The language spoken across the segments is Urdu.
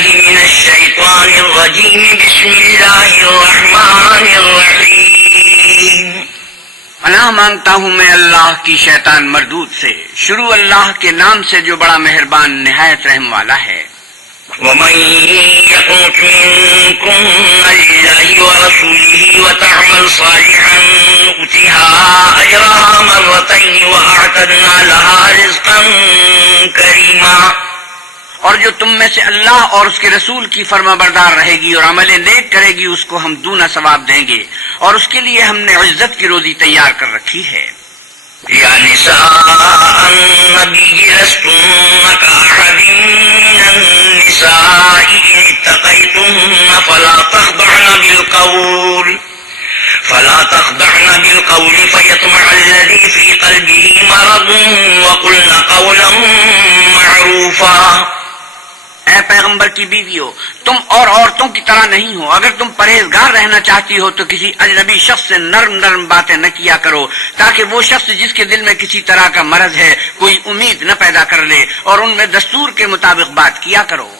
من الشيطان الرجيم بسم الله الرحمن الرحيم پناہ مانگتا ہوں میں اللہ کی شیطان مردود سے. شروع اللہ کے نام سے جو بڑا مہربان نہایت رحم والا ہے. ومن يقنت منكن لله ورسوله وتعمل صالحا نؤتها أجرها مرتين وأعتدنا لها رزقا كريما. اور جو تم میں سے اللہ اور اس کے رسول کی فرما بردار رہے گی اور عمل نیک کرے گی اس کو ہم دونا ثواب دیں گے اور اس کے لیے ہم نے عزت کی روزی تیار کر رکھی ہے. یا نساء النبی لستن كأحد من النساء إن اتقيتن فلا تخضعن بالقول فيطمع الذي في قلبه مرض وقلن قولا معروفا. اے پیغمبر کی بیویو، تم اور عورتوں کی طرح نہیں ہو. اگر تم پرہیزگار رہنا چاہتی ہو تو کسی اجنبی شخص سے نرم نرم باتیں نہ کیا کرو تاکہ وہ شخص جس کے دل میں کسی طرح کا مرض ہے کوئی امید نہ پیدا کر لے، اور ان میں دستور کے مطابق بات کیا کرو.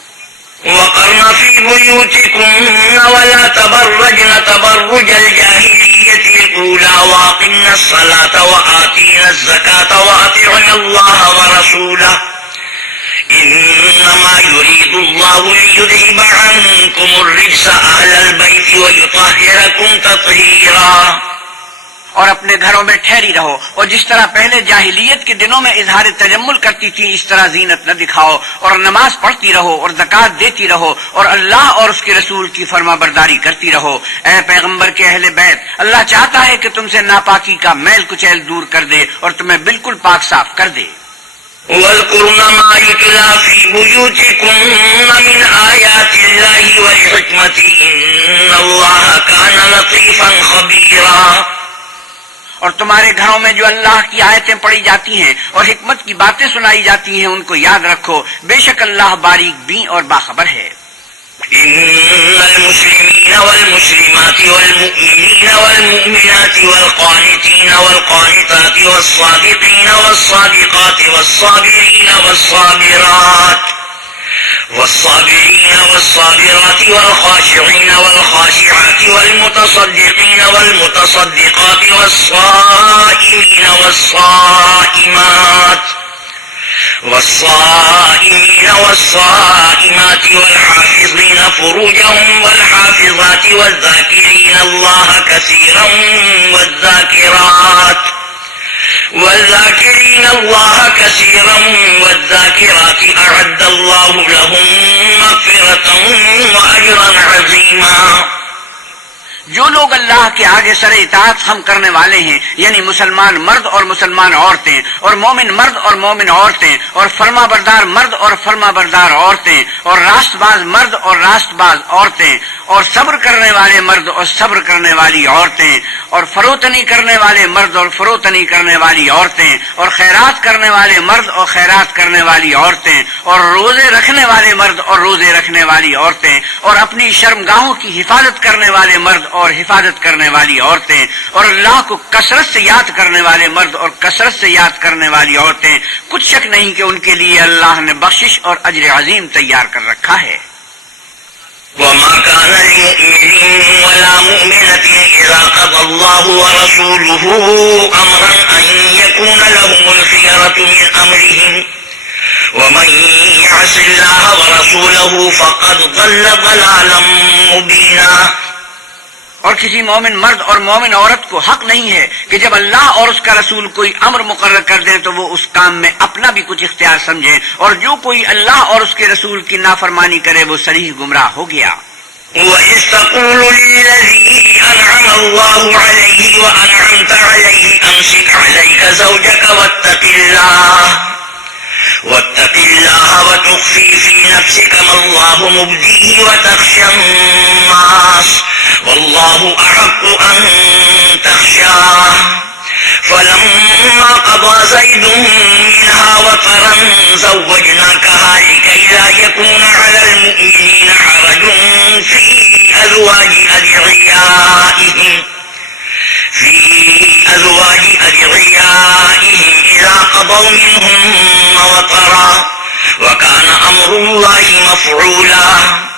وقرن في بيوتكن ولا تبرجن تبرج الجاهلية الأولى وأقمن الصلاة وآتينا الزكاة وأطعنا الله ورسوله إنما يريد الله ليذهب عنكم الرجس أهل البيت ويطهركم تطهيرا. اور اپنے گھروں میں ٹھہری رہو، اور جس طرح پہلے جاہلیت کے دنوں میں اظہار تجمل کرتی تھی اس طرح زینت نہ دکھاؤ، اور نماز پڑھتی رہو اور زکوٰۃ دیتی رہو اور اللہ اور اس کے رسول کی فرما برداری کرتی رہو. اے پیغمبر کے اہل بیت، اللہ چاہتا ہے کہ تم سے ناپاکی کا میل کچیل دور کر دے اور تمہیں بالکل پاک صاف کر دے. وَاذْكُرْنَ مَا يُتْلَىٰ فِي بُيُوتِكُنَّ مِنْ آيَاتِ اللَّهِ وَالْحِكْمَةِ إِنَّ اللَّهَ كَانَ لَطِيفًا خَبِيرًا. اور تمہارے گھروں میں جو اللہ کی آیتیں پڑھی جاتی ہیں اور حکمت کی باتیں سنائی جاتی ہیں ان کو یاد رکھو، بے شک اللہ باریک بین اور باخبر ہے. إن المسلمين والمسلمات والمؤمنين والمؤمنات والقانتين والقانتات والصادقين والصادقات والصابرين والصابرات والخاشعين والخاشعات والمتصدقين والمتصدقات والصائمين والصائمات والحافظين فروجهم والحافظات والذاكرين الله كثيرا والذاكرات أعد الله لهم مغفرة وأجرا عظيما. جو لوگ اللہ کے آگے سر اطاعت خم کرنے والے ہیں، یعنی مسلمان مرد اور مسلمان عورتیں اور مومن مرد اور مومن عورتیں اور فرما بردار مرد اور فرما بردار عورتیں اور راست باز مرد اور راست باز عورتیں اور صبر کرنے والے مرد اور صبر کرنے والی عورتیں اور فروتنی کرنے والے مرد اور فروتنی کرنے والی عورتیں اور خیرات کرنے والے مرد اور خیرات کرنے والی عورتیں اور روزے رکھنے والے مرد اور روزے رکھنے والی عورتیں اور اپنی شرمگاہوں کی حفاظت کرنے والے مرد اور حفاظت کرنے والی عورتیں اور اللہ کو کثرت سے یاد کرنے والے مرد اور کثرت سے یاد کرنے والی عورتیں، کچھ شک نہیں کہ ان کے لیے اللہ نے بخشش اور اجر عظیم تیار کر رکھا ہے. وما كان لمؤمن ولا مؤمنة إذا قضى الله ورسوله أمرا أن يكون لهم الخيرة من أمرهم ومن يعص الله ورسوله فقد ضل ضلالا مبينا. اور کسی مومن مرد اور مومن عورت کو حق نہیں ہے کہ جب اللہ اور اس کا رسول کوئی امر مقرر کر دیں تو وہ اس کام میں اپنا بھی کچھ اختیار سمجھیں، اور جو کوئی اللہ اور اس کے رسول کی نافرمانی کرے وہ صریح گمراہ ہو گیا. وَإِذْ تَقُولُ لِلَّذِي أَنْعَمَ اللَّهُ عَلَيْهِ وَأَنْعَمْتَ عَلَيْهِ أَمْسِكْ عَلَيْكَ زَوْجَكَ واتق الله وتخفي في نفسك ما الله مبديه وتخشى الناس والله أحق أن تخشاه فلما قضى زيد منها وطرا زوجناكها لكي لا يكون على المؤمنين حرج في أزواج أدعيائهم إذا قضوا منهم وطرا وكان أمر الله مفعولا.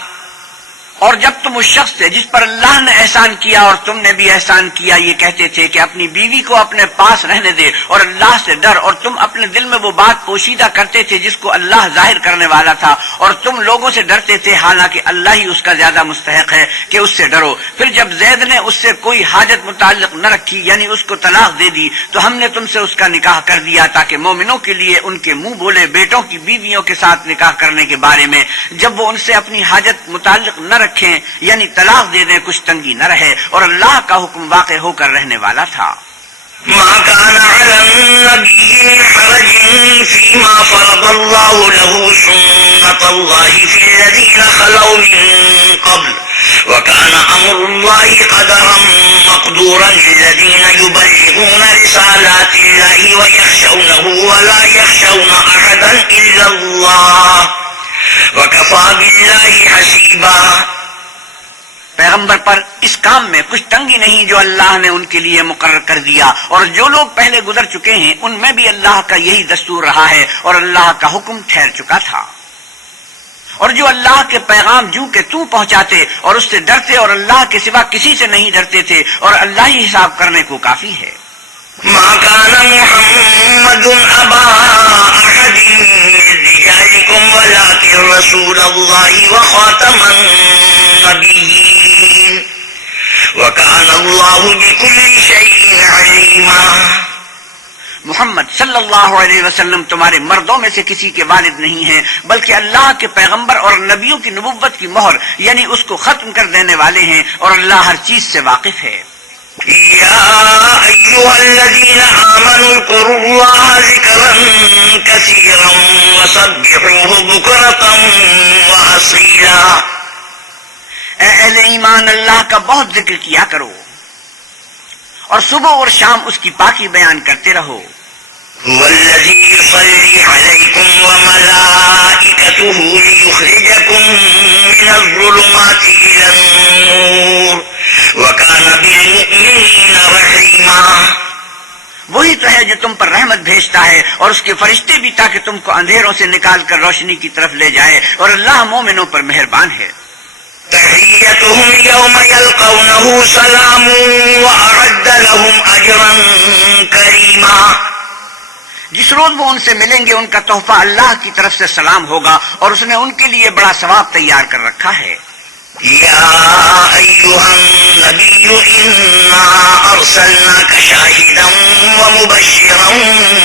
اور جب تم اس شخص سے جس پر اللہ نے احسان کیا اور تم نے بھی احسان کیا یہ کہتے تھے کہ اپنی بیوی کو اپنے پاس رہنے دے اور اللہ سے ڈر، اور تم اپنے دل میں وہ بات پوشیدہ کرتے تھے جس کو اللہ ظاہر کرنے والا تھا، اور تم لوگوں سے ڈرتے تھے حالانکہ اللہ ہی اس کا زیادہ مستحق ہے کہ اس سے ڈرو. پھر جب زید نے اس سے کوئی حاجت متعلق نہ رکھی یعنی اس کو طلاق دے دی تو ہم نے تم سے اس کا نکاح کر دیا تاکہ مومنوں کے لیے ان کے منہ بولے بیٹوں کی بیویوں کے ساتھ نکاح کرنے کے بارے میں جب وہ ان سے اپنی حاجت متعلق نہ رکھیں یعنی طلاق دے دیں کچھ تنگی نہ رہے، اور اللہ کا حکم واقع ہو کر رہنے والا تھا. ما كان على النبي من حرج فيما فرض الله له سنة الله في الذين خلوا من قبل وكان أمر الله قدرا مقدورا للذين يبلغون رسالات الله ويخشونه ولا يخشون أحدا إلا الله وكفى بالله حسيبا. پیغمبر پر اس کام میں کچھ تنگی نہیں جو اللہ نے ان کے لیے مقرر کر دیا، اور جو لوگ پہلے گزر چکے ہیں ان میں بھی اللہ کا یہی دستور رہا ہے اور اللہ کا حکم ٹھہر چکا تھا. اور جو اللہ کے پیغام جو کہ تو پہنچاتے اور اس سے ڈرتے اور اللہ کے سوا کسی سے نہیں ڈرتے تھے، اور اللہ ہی حساب کرنے کو کافی ہے. ما كان محمد أبا أحد من رجالكم ولكن رسول الله وخاتم النبيين وكان الله بكل شيء عليما. محمد صلی اللہ علیہ وسلم تمہارے مردوں میں سے کسی کے والد نہیں ہیں بلکہ اللہ کے پیغمبر اور نبیوں کی نبوت کی مہر یعنی اس کو ختم کر دینے والے ہیں، اور اللہ ہر چیز سے واقف ہے. يا أيها الذين آمنوا اذكروا الله ذكرا كثيرا وسبحوه بكرة وأصيلا. اے اہل ایمان اللہ کا بہت ذکر کیا کرو اور صبح اور شام اس کی پاکی بیان کرتے رہو. هو الذي يصلي عليكم وملائكته ليخرجكم من الظلمات إلى النور وكان بالمؤمنين رحيما. وہی تو ہے جو تم پر رحمت بھیجتا ہے اور اس کے فرشتے بھی تاکہ تم کو اندھیروں سے نکال کر روشنی کی طرف لے جائے، اور اللہ مومنوں پر مہربان ہے. تحيتهم يوم يلقونه سلام وأعد لهم أجرا كريما. جس روز وہ ان سے ملیں گے ان کا تحفہ اللہ کی طرف سے سلام ہوگا، اور اس نے ان کے لیے بڑا ثواب تیار کر رکھا ہے. يا أيها النبي إنا أرسلناك شاهدا ومبشرا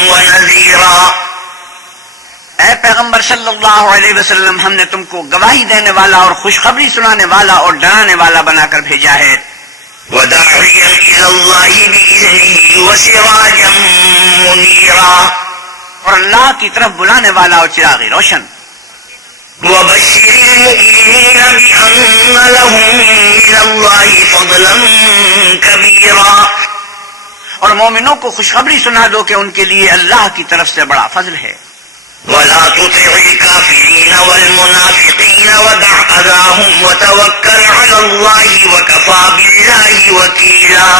ونذيرا. اے پیغمبر صلی اللہ علیہ وسلم ہم نے تم کو گواہی دینے والا اور خوشخبری سنانے والا اور ڈرانے والا بنا کر بھیجا ہے. وداعيا إلى الله بإذنه وسراجا منيرا. اور اللہ کی طرف بلانے والا اور چراغ روشن. وبشر المؤمنين بأن لهم من الله فضلا كبيرا. اور مومنوں کو خوشخبری سنا دو کہ ان کے لیے اللہ کی طرف سے بڑا فضل ہے. ولا تطع الكافرين والمنافقين ودع أذاهم وتوكل على الله وكفى بالله وكيلا.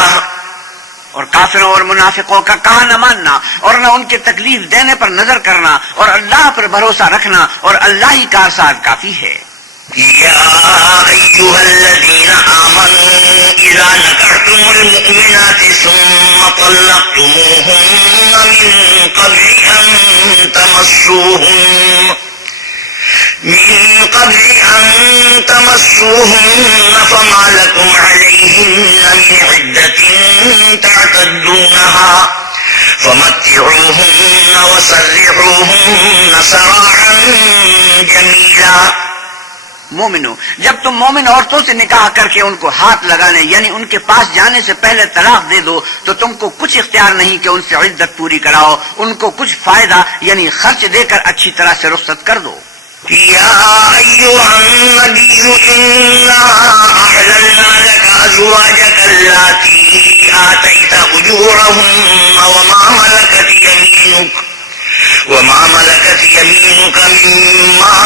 اور کافروں اور منافقوں کا کہا نہ ماننا اور نہ ان کے تکلیف دینے پر نظر کرنا اور اللہ پر بھروسہ رکھنا، اور اللہ ہی کارساز کافی ہے. يا أيها الذين آمنوا إذا نكحتم المؤمنات ثم طلقتموهن من قبل أن تمسوهن فما لكم عليهن من عدة تعتدونها فمتعوهن وسرحوهن سراحا جميلا. مومنو، جب تم مومن عورتوں سے نکاح کر کے ان کو ہاتھ لگانے یعنی ان کے پاس جانے سے پہلے طلاق دے دو تو تم کو کچھ اختیار نہیں کہ ان سے عدت پوری کراؤ، ان کو کچھ فائدہ یعنی خرچ دے کر اچھی طرح سے رخصت کر دو. يا أيها النبي إنا أحللنا لك أزواجك اللاتي آتيت أجورهن وما ملكت يمينك مما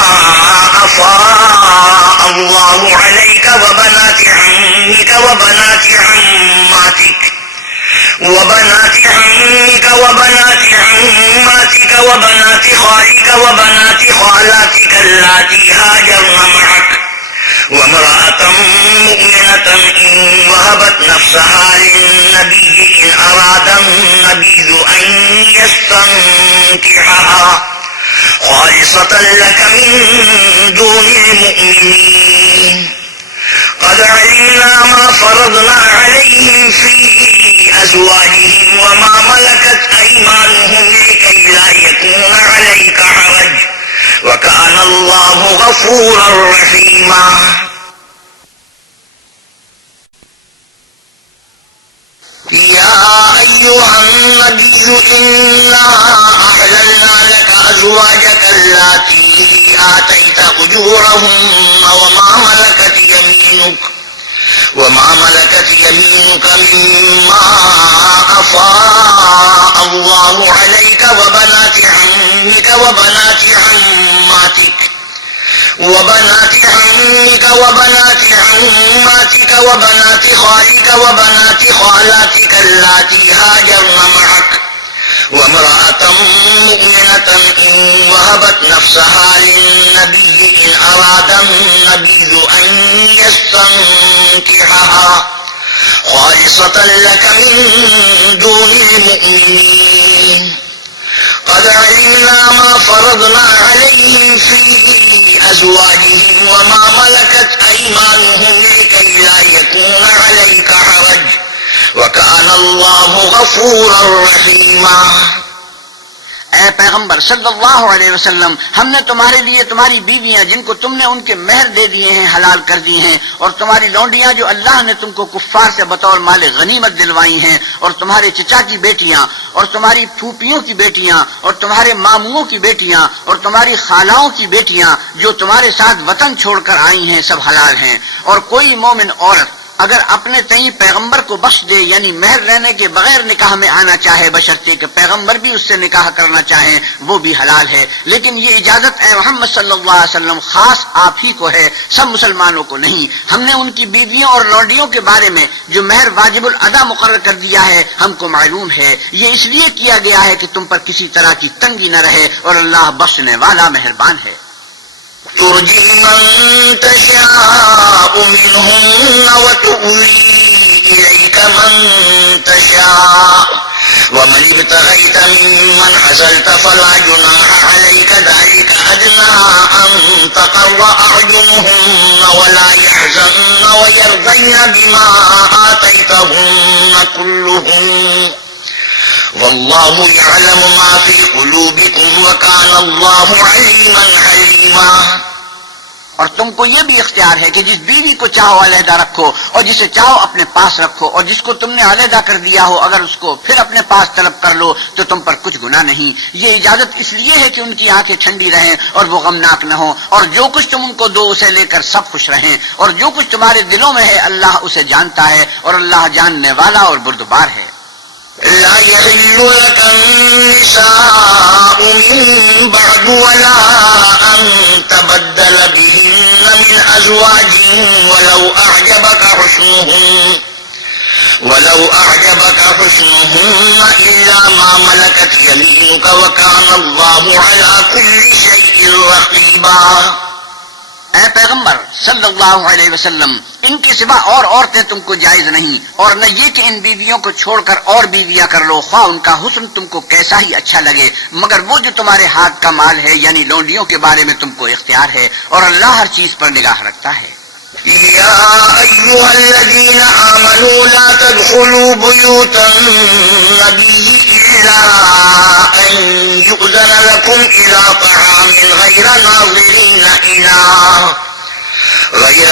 أفاء الله عليك وبنات عمك وبنات عماتك وبنات عمك وبنات عماتك وبنات خالك وبنات خالاتك اللاتي هاجرن معك وامرأة مؤمنة إن وهبت نفسها للنبي إن أراد النبي أن يستنكحها خالصة لك من دون المؤمنين قد علمنا ما فرضنا عليهم في أزواجهم وما ملكت أيمانهم لكي لا يكون عليك حرج وكان الله غفورا رحيما يا أيها النبي إنا أحللنا لك أزواجك اللاتي آتيت أجورهن وما ملكت يمينك مما أفاء الله عليك وبنات عمك وبنات عماتك وبنات عماتك وبنات خالك وبنات خالاتك اللاتي هاجرن معك وامرأة مؤمنة إن وهبت نفسها للنبي إن أراد النبي أن يستنكحها خالصة لك من دون المؤمنين قد علمنا ما فرضنا عليهم في أزواجهم وما ملكت أيمانهم لكي لا يكون عليك حرج وكان الله غفورا رحيما اے پیغمبر صلی اللہ علیہ وسلم، ہم نے تمہارے لیے تمہاری بیویاں جن کو تم نے ان کے مہر دے دیے ہیں حلال کر دی ہیں، اور تمہاری لونڈیاں جو اللہ نے تم کو کفار سے بطور مال غنیمت دلوائی ہیں، اور تمہارے چچا کی بیٹیاں اور تمہاری پھوپھیوں کی بیٹیاں اور تمہارے ماموؤں کی بیٹیاں اور تمہاری خالاؤں کی بیٹیاں جو تمہارے ساتھ وطن چھوڑ کر آئی ہیں، سب حلال ہیں۔ اور کوئی مومن عورت اگر اپنے تئیں پیغمبر کو بخش دے، یعنی مہر لینے کے بغیر نکاح میں آنا چاہے، بشرطے کہ پیغمبر بھی اس سے نکاح کرنا چاہیں، وہ بھی حلال ہے۔ لیکن یہ اجازت اے محمد صلی اللہ علیہ وسلم خاص آپ ہی کو ہے، سب مسلمانوں کو نہیں۔ ہم نے ان کی بیویوں اور لونڈیوں کے بارے میں جو مہر واجب الادا مقرر کر دیا ہے ہم کو معلوم ہے، یہ اس لیے کیا گیا ہے کہ تم پر کسی طرح کی تنگی نہ رہے، اور اللہ بخشنے والا مہربان ہے۔ ترجي من تشاء منهن وتؤوي إليك من تشاء ومن ابتغيت ممن عزلت فلا جناح عليك ذلك أدنى أن تقر أعينهن ولا يحزن ويرضين بما آتيتهن كلهم والله يعلم ما في قلوبكم وكان الله عليما حليما۔ اور تم کو یہ بھی اختیار ہے کہ جس بیوی کو چاہو علیحدہ رکھو اور جسے چاہو اپنے پاس رکھو، اور جس کو تم نے علیحدہ کر دیا ہو اگر اس کو پھر اپنے پاس طلب کر لو تو تم پر کچھ گناہ نہیں۔ یہ اجازت اس لیے ہے کہ ان کی آنکھیں ٹھنڈی رہیں اور وہ غمناک نہ ہوں، اور جو کچھ تم ان کو دو اسے لے کر سب خوش رہیں، اور جو کچھ تمہارے دلوں میں ہے اللہ اسے جانتا ہے، اور اللہ جاننے والا اور بردبار ہے۔ لا يحل لك النساء من بعد ولا أن تبدل بهن من أزواج ولو أعجبك حسنهن إلا ما ملكت يمينك وكان الله على كل شيء رقيبا۔ اے پیغمبر صلی اللہ علیہ وسلم، ان کے سوا اور عورتیں تم کو جائز نہیں، اور نہ یہ کہ ان بیویوں کو چھوڑ کر اور بیویاں کر لو، خواہ ان کا حسن تم کو کیسا ہی اچھا لگے، مگر وہ جو تمہارے ہاتھ کا مال ہے یعنی لونڈیوں کے بارے میں تم کو اختیار ہے، اور اللہ ہر چیز پر نگاہ رکھتا ہے۔ يا أيها الذين آمنوا لا تدخلوا بيوت النبي إلا أن يؤذن لكم إلى طعام غير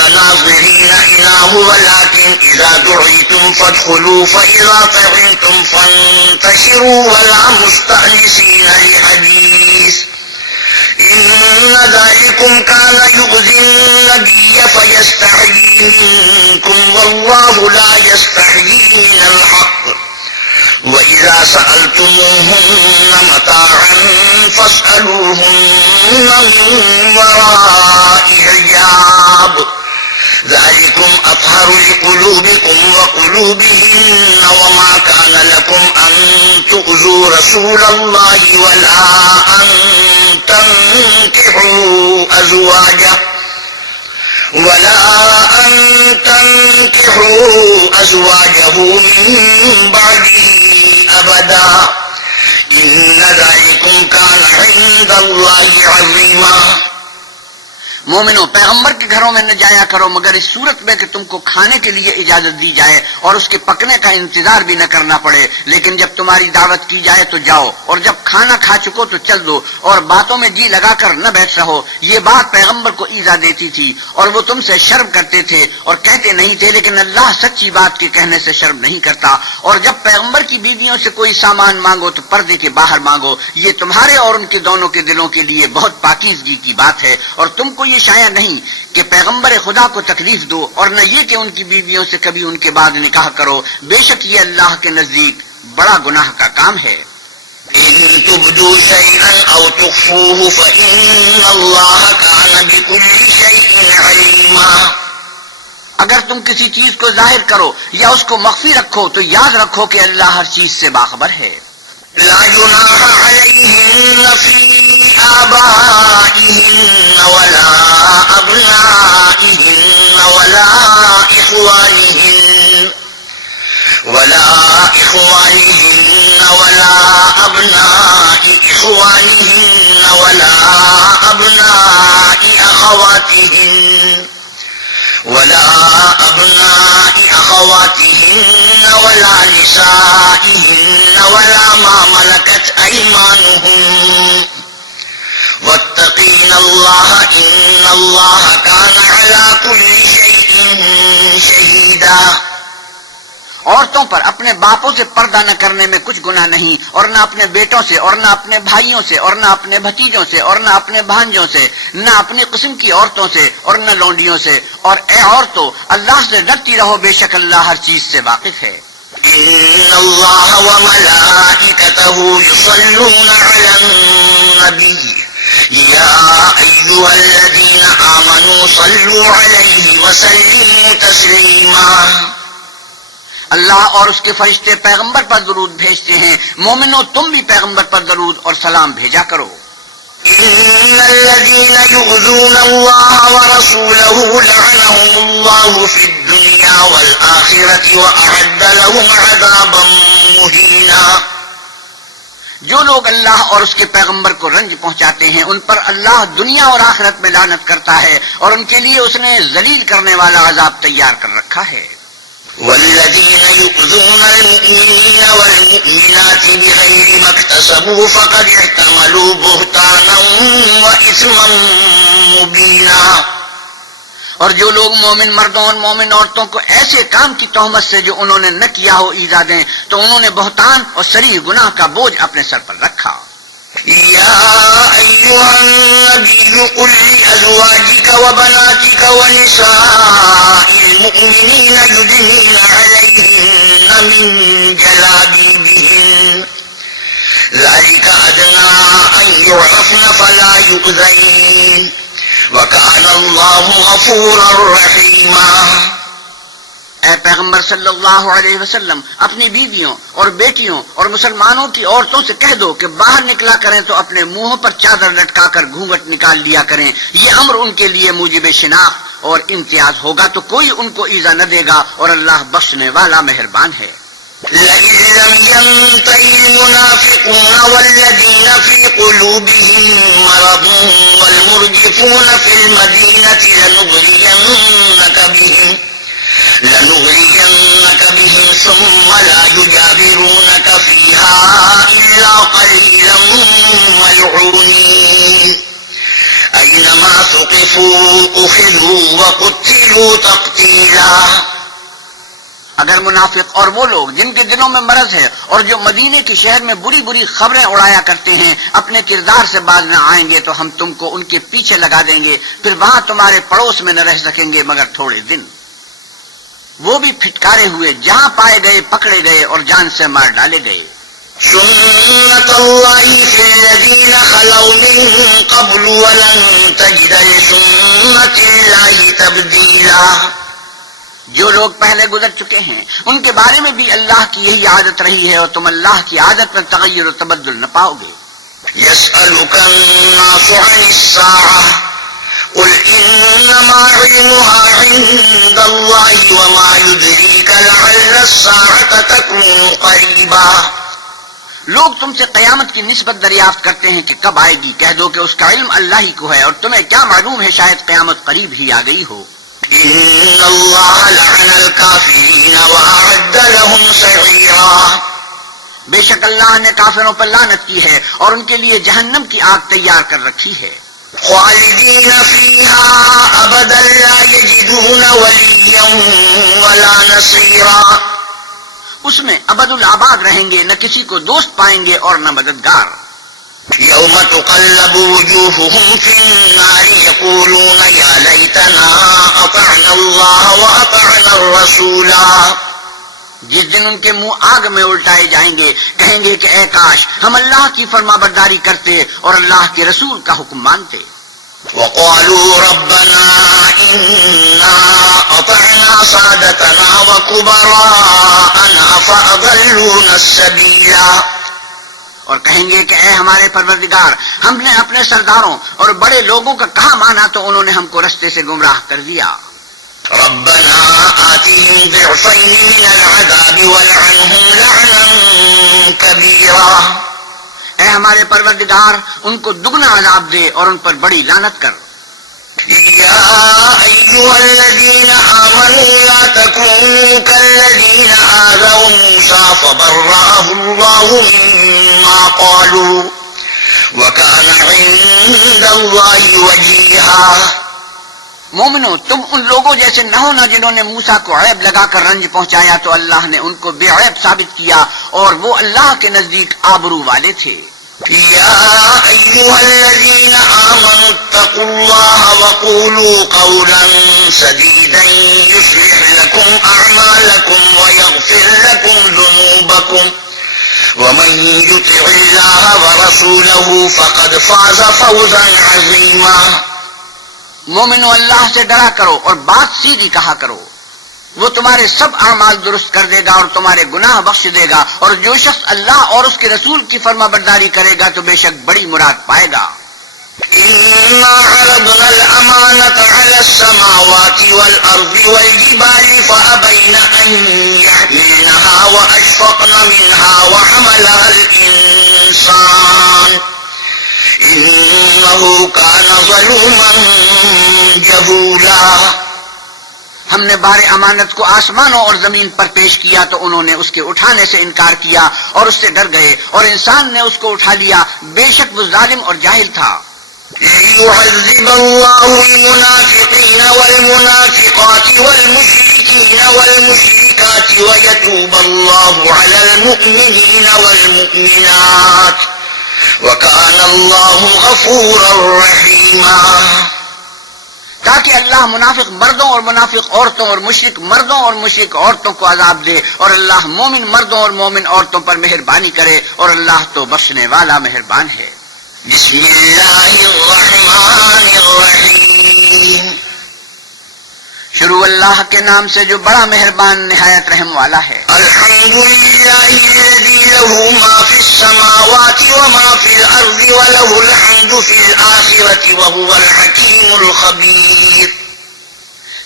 ناظرين إناه ولكن إذا دعيتم فادخلوا فإذا طعمتم فانتشروا ولا مستأنسين لحديث إن ذلكم كان يؤذي النبي فيستحيي منكم والله لا يستحيي من الحق وإذا سألتموهن متاعا فاسألوهن من وراء حجاب ذلكم أطهر لقلوبكم وقلوبهن وما كان لكم تؤذوا رسول الله ولا أن تنكحوا أزواجه من بعده أبدا إن ذلكم كان عند الله عظيما. مومنو، پیغمبر کے گھروں میں نہ جایا کرو مگر اس صورت میں کہ تم کو کھانے کے لیے اجازت دی جائے اور اس کے پکنے کا انتظار بھی نہ کرنا پڑے، لیکن جب تمہاری دعوت کی جائے تو جاؤ، اور جب کھانا کھا چکو تو چل دو، اور باتوں میں جی لگا کر نہ بیٹھ رہو. یہ بات پیغمبر کو ایذا دیتی تھی اور وہ تم سے شرم کرتے تھے اور کہتے نہیں تھے، لیکن اللہ سچی بات کے کہنے سے شرم نہیں کرتا. اور جب پیغمبر کی بیویوں سے کوئی سامان مانگو تو پردے کے باہر مانگو، یہ تمہارے اور ان کے دونوں کے دلوں کے لیے بہت پاکیزگی کی بات ہے. اور تم کو یہ شایع نہیں کہ پیغمبر خدا کو تکلیف دو، اور نہ یہ کہ ان کی بیویوں سے کبھی ان کے بعد نکاح کرو، بے شک یہ اللہ کے نزدیک بڑا گناہ کا کام ہے. إن تبدوا شيئا أو تخفوه فإن الله كان بكل شيء عليما. اگر تم کسی چیز کو ظاہر کرو یا اس کو مخفی رکھو تو یاد رکھو کہ اللہ ہر چیز سے باخبر ہے. لا جناح عليهن في آبائهن ولا أبنائهن ولا إخوانهن ولا أبناء إخوانهن ولا أبناء أخواتهن ولا نسائهن ولا ما ملكت أيمانهن واتقين الله إن الله كان على كل شيء شهيدا. عورتوں پر اپنے باپوں سے پردہ نہ کرنے میں کچھ گناہ نہیں، اور نہ اپنے بیٹوں سے، اور نہ اپنے بھائیوں سے، اور نہ اپنے بھتیجوں سے، اور نہ اپنے بھانجوں سے، نہ اپنی قسم کی عورتوں سے، اور نہ لونڈیوں سے. اور اے عورتوں، اللہ سے ڈرتی رہو، بے شک اللہ ہر چیز سے واقف ہے. إن الله وملائكته يصلون على النبي يا أيها الذين آمنوا صلوا عليه وسلموا تسليما. اللہ اور اس کے فرشتے پیغمبر پر درود بھیجتے ہیں، مومنو تم بھی پیغمبر پر درود اور سلام بھیجا کرو. إن الذين يؤذون الله ورسوله لعنهم الله في الدنيا والآخرة وأعد لهم عذابا مهينا. جو لوگ اللہ اور اس کے پیغمبر کو رنج پہنچاتے ہیں ان پر اللہ دنیا اور آخرت میں لعنت کرتا ہے، اور ان کے لیے اس نے ذلیل کرنے والا عذاب تیار کر رکھا ہے. والذين يؤذون المؤمنين والمؤمنات بغير ما اكتسبوا فقد احتملوا بهتانا وإثما مبينا. اور جو لوگ مومن مردوں اور مومن عورتوں کو ایسے کام کی تہمت سے جو انہوں نے نہ کیا ہو ایذا دیں تو انہوں نے بہتان اور صریح گناہ کا بوجھ اپنے سر پر رکھا. يا أيها النبي قل لأزواجك وبناتك ونساء المؤمنين يدنين عليهن من جلابيبهن ذلك أدنى أن يعرفن فلا يؤذين وكان الله غفورا رحيما. اے پیغمبر صلی اللہ علیہ وسلم اپنی بیویوں اور بیٹیوں اور مسلمانوں کی عورتوں سے کہہ دو کہ باہر نکلا کریں تو اپنے منہوں پر چادر لٹکا کر گھونگھٹ نکال لیا کریں، یہ امر ان کے لیے موجب شناخت اور امتیاز ہوگا تو کوئی ان کو ایذا نہ دے گا، اور اللہ بخشنے والا مہربان ہے. لئن لم ينتهِ المنافقون والذين في قلوبهم مرض والمرجفون في المدينة لنغرينك بهم ثم لا يجاورونك فيها إلا قليلا ملعونين أينما ثقفوا أخذوا وقتلوا تقتيلا. اگر منافق اور وہ لوگ جن کے دلوں میں مرض ہے اور جو مدینے کے شہر میں بری بری خبریں اڑایا کرتے ہیں اپنے کردار سے باز نہ آئیں گے تو ہم تم کو ان کے پیچھے لگا دیں گے، پھر وہاں تمہارے پڑوس میں نہ رہ سکیں گے مگر تھوڑے دن. وہ بھی پھٹکارے ہوئے، جہاں پائے گئے پکڑے گئے اور جان سے مار ڈالے گئے. سنت اللہ فی الذین خلوا من قبل ولن تجد لسنت اللہ تبدیلا. جو لوگ پہلے گزر چکے ہیں ان کے بارے میں بھی اللہ کی یہی عادت رہی ہے، اور تم اللہ کی عادت میں تغیر و تبدل نہ پاؤ گے۔ يسألك الناس عن الساعة قل إنما علمها عند الله وما يدريك لعل الساعة تكون قريبا۔ لوگ تم سے قیامت کی نسبت دریافت کرتے ہیں کہ کب آئے گی، کہہ دو کہ اس کا علم اللہ ہی کو ہے، اور تمہیں کیا معلوم ہے شاید قیامت قریب ہی آ گئی ہو۔ إن الله لعن الكافرين وأعد لهم سعيرا۔ بے شک اللہ نے کافروں پر لعنت کی ہے اور ان کے لیے جہنم کی آگ تیار کر رکھی ہے۔ خالدين فيها أبدا لا يجدون وليا ولا نصيرا۔ اس میں ابد الآباد رہیں گے، نہ کسی کو دوست پائیں گے اور نہ مددگار۔ يوم تقلب وجوههم في النار يقولون يا ليتنا أطعنا الله وأطعنا الرسولا۔ جس دن ان کے منہ آگ میں الٹائے جائیں گے، کہیں گے کہ اے کاش ہم اللہ کی فرما برداری کرتے اور اللہ کے رسول کا حکم مانتے۔ وقالوا ربنا إنا أطعنا سادتنا وكبراءنا فأضلونا السبيلا۔ اور کہیں گے کہ اے ہمارے پروردگار، ہم نے اپنے سرداروں اور بڑے لوگوں کا کہا مانا تو انہوں نے ہم کو رستے سے گمراہ کر دیا۔ ربنا آتهم ضعفين من العذاب والعنهم لعنا كبيرا۔ اے ہمارے پروردگار، ان کو دگنا عذاب دے اور ان پر بڑی لعنت کر۔ يا أيها الذين آمنوا لا تكونوا كالذين آذوا موسى فبرأه الله مما قالوا وكان عند الله وجيها۔ مومنو، تم ان لوگوں جیسے نہ ہونا جنہوں نے موسیٰ کو عیب لگا کر رنج پہنچایا تو اللہ نے ان کو بے عیب ثابت کیا اور وہ اللہ کے نزدیک آبرو والے تھے۔ يا أيها الذين آمنوا اتقوا الله وقولوا قولا سديدا يصلح لكم أعمالكم ويغفر لكم ذنوبكم ومن يطع الله ورسوله فقد فاز فوزا عظيما۔ مومنو، اللہ سے ڈرا کرو اور بات سیدھی کہا کرو، وہ تمہارے سب اعمال درست کر دے گا اور تمہارے گناہ بخش دے گا، اور جو شخص اللہ اور اس کے رسول کی فرما برداری کرے گا تو بے شک بڑی مراد پائے گا۔ إنا عرضنا الأمانة على السماوات والأرض والجبال فأبين أن يحملنها وأشفقن منها وحملها الإنسان إنه كان ظلوما جهولا۔ ہم نے بار امانت کو آسمانوں اور زمین پر پیش کیا تو انہوں نے اس کے اٹھانے سے انکار کیا اور اس سے ڈر گئے، اور انسان نے اس کو اٹھا لیا، بے شک وہ ظالم اور جاہل تھا۔ ليعذب الله المنافقين والمنافقات والمشركين والمشركات ويتوب الله على المؤمنين والمؤمنات وكان الله غفورا رحيما۔ تاکہ اللہ منافق مردوں اور منافق عورتوں اور مشرک مردوں اور مشرک عورتوں کو عذاب دے، اور اللہ مومن مردوں اور مومن عورتوں پر مہربانی کرے، اور اللہ تو بخشنے والا مہربان ہے۔ بسم اللہ الرحمن الرحیم۔ شروع اللہ کے نام سے جو بڑا مہربان نہایت رحم والا ہے۔ الحمد للہ الذی له ما فی السماوات وما فی الارض وله الحمد فی الآخرة وهو الحکیم الخبیر۔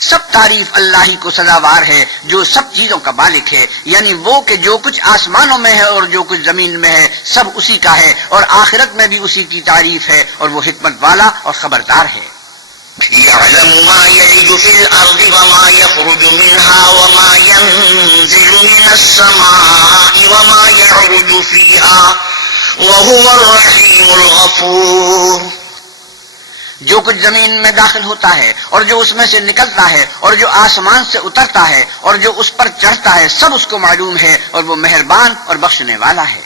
سب تعریف اللہ ہی کو سزاوار ہے جو سب چیزوں کا مالک ہے، یعنی وہ کہ جو کچھ آسمانوں میں ہے اور جو کچھ زمین میں ہے سب اسی کا ہے، اور آخرت میں بھی اسی کی تعریف ہے، اور وہ حکمت والا اور خبردار ہے۔ يعلم ما يلج في الأرض وما يخرج منها وما ينزل من السماء وما يعرج فيها وهو الرحيم الغفور۔ جو کچھ زمین میں داخل ہوتا ہے اور جو اس میں سے نکلتا ہے اور جو آسمان سے اترتا ہے اور جو اس پر چڑھتا ہے سب اس کو معلوم ہے، اور وہ مہربان اور بخشنے والا ہے۔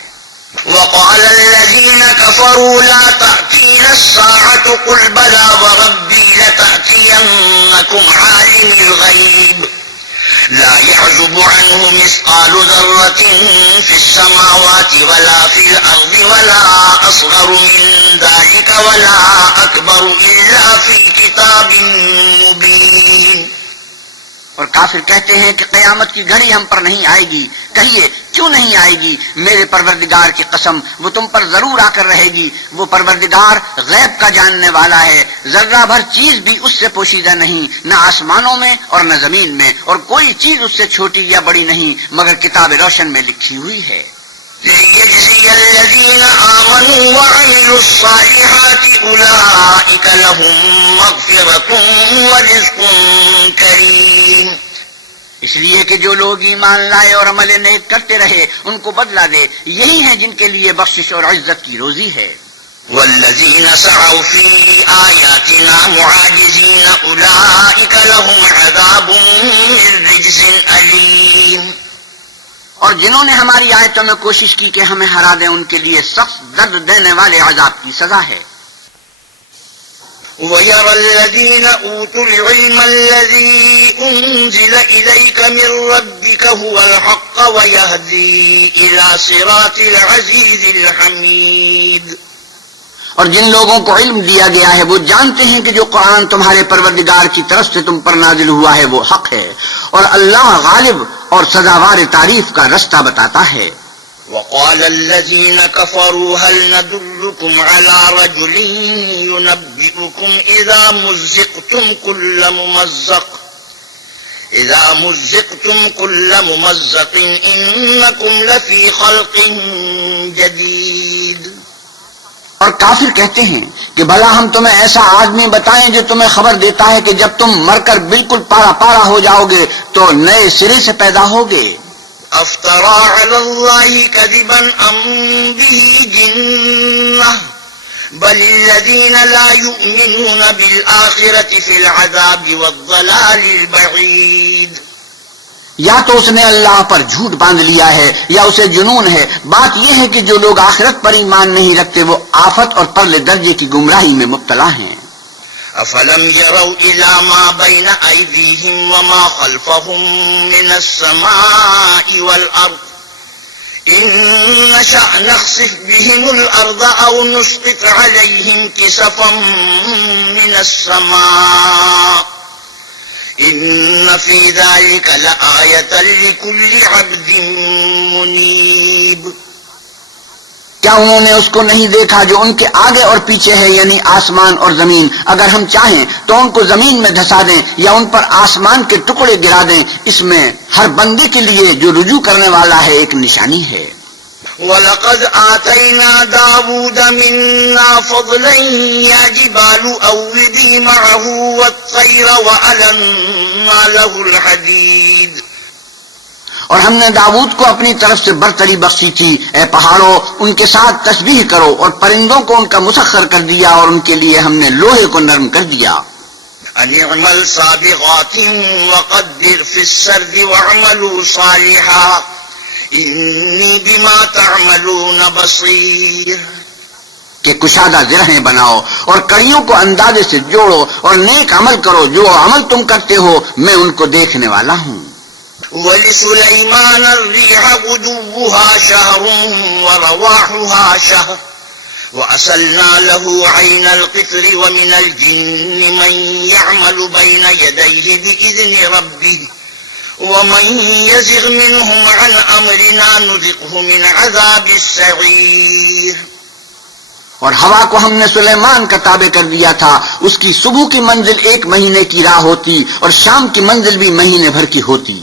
وقال الذين كفروا لا تأتينا الساعة قل بلى وربي لتأتينكم عالم الغيب لا يعزب عنه مثقال ذرة في السماوات ولا في الأرض ولا أصغر من ذلك ولا أكبر إلا في كتاب مبين۔ اور کافر کہتے ہیں کہ قیامت کی گھڑی ہم پر نہیں آئے گی. کہیے کیوں نہیں آئے گی؟ میرے پروردگار کی قسم وہ تم پر ضرور آ کر رہے گی. وہ پروردگار غیب کا جاننے والا ہے. ذرہ بھر چیز بھی اس سے پوشیدہ نہیں، نہ آسمانوں میں اور نہ زمین میں، اور کوئی چیز اس سے چھوٹی یا بڑی نہیں مگر کتاب روشن میں لکھی ہوئی ہے. ليجزي الذين آمنوا وعملوا الصالحات أولئك لهم مغفرة ورزق كريم. اس لیے کہ جو لوگ ایمان لائے اور عمل نیک کرتے رہے ان کو بدلہ دے، یہی ہیں جن کے لیے بخشش اور عزت کی روزی ہے. والذين سعوا في آياتنا معاجزين أولئك لهم عذاب من رجز أليم. اور جنہوں نے ہماری آیتوں میں کوشش کی کہ ہمیں ہرا دیں ان کے لیے سخت درد دینے والے عذاب کی سزا ہے. وَيَرَى الَّذِينَ أُوتُوا الْعِلْمَ الَّذِي أُنزِلَ إِلَيْكَ مِن رَّبِّكَ هُوَ الْحَقُّ وَيَهْدِي إِلَى صِرَاطِ الْعَزِيزِ الْحَمِيدِ. اور جن لوگوں کو علم دیا گیا ہے وہ جانتے ہیں کہ جو قرآن تمہارے پروردگار کی طرف سے تم پر نازل ہوا ہے وہ حق ہے، اور اللہ غالب اور سزاوار تعریف کا رستہ بتاتا ہے. وقال الذين كفروا هل ندلكم على رجل ينبئكم إذا مزقتم كل ممزق إنكم لفي خلق جديد. اور کافر کہتے ہیں کہ بھلا ہم تمہیں ایسا آدمی بتائیں جو تمہیں خبر دیتا ہے کہ جب تم مر کر بالکل پارا پارا ہو جاؤ گے تو نئے سرے سے پیدا ہوگے. افترى على الله كذبا ام به جنة بل الذين لا يؤمنون بالآخرة في العذاب والضلال البعيد. یا تو اس نے اللہ پر جھوٹ باندھ لیا ہے یا اسے جنون ہے. بات یہ ہے کہ جو لوگ آخرت پر ایمان نہیں رکھتے وہ آفت اور پرلے درجے کی گمراہی میں مبتلا ہیں. افلم يروا الى ما بين ايديهم وما خلفهم من السماء والارض ان نشأ نخسف بهم الارض او نسقط عليهم كسفا من السماء ان في ذلك لآية لكل عبد منيب. کیا انہوں نے اس کو نہیں دیکھا جو ان کے آگے اور پیچھے ہے، یعنی آسمان اور زمین؟ اگر ہم چاہیں تو ان کو زمین میں دھسا دیں یا ان پر آسمان کے ٹکڑے گرا دیں. اس میں ہر بندے کے لیے جو رجوع کرنے والا ہے ایک نشانی ہے. وَلَقَدْ آتَيْنَا دَاوُودَ مِنَّا فَضْلًا يَا جِبَالُ أَوِّبِي مَعَهُ وَالطَّيْرَ وَأَلَنَّا لَهُ الْحَدِيدَ. اور ہم نے داؤد کو اپنی طرف سے برتری بخشی تھی. اے پہاڑوں ان کے ساتھ تسبیح کرو، اور پرندوں کو ان کا مسخر کر دیا اور ان کے لیے ہم نے لوہے کو نرم کر دیا. أَنِ اعْمَلْ سَابِغَاتٍ وَقَدِّرْ فِي السَّرْدِ وَاعْمَلُوا صَالِحًا إِنِّي بِمَا تَعْمَلُونَ بَصِيرٌ. کہ کشادہ زرہیں بناؤ اور کڑیوں کو اندازے سے جوڑو اور نیک عمل کرو، جو عمل تم کرتے ہو میں ان کو دیکھنے والا ہوں. وَلِسُلَيْمَانَ الرِّيحَ غُدُوُّهَا شَهْرٌ وَرَوَاحُهَا شَهْرٌ وَأَسَلْنَا لَهُ عَيْنَ الْقِطْرِ وَمِنَ الْجِنِّ مَن يَعْمَلُ بَيْنَ يَدَيْهِ بِإِذْنِ رَبِّهِ وَمَن يَزِغْ مِنْهُمْ عَنْ أَمْرِنَا نُذِقْهُ مِنْ عَذَابِ السَّعِيرِ. اور ہوا کو ہم نے سلیمان کا تابع کر دیا تھا. اس کی صبح کی منزل 1 مہینے کی راہ ہوتی اور شام کی منزل بھی مہینے بھر کی ہوتی.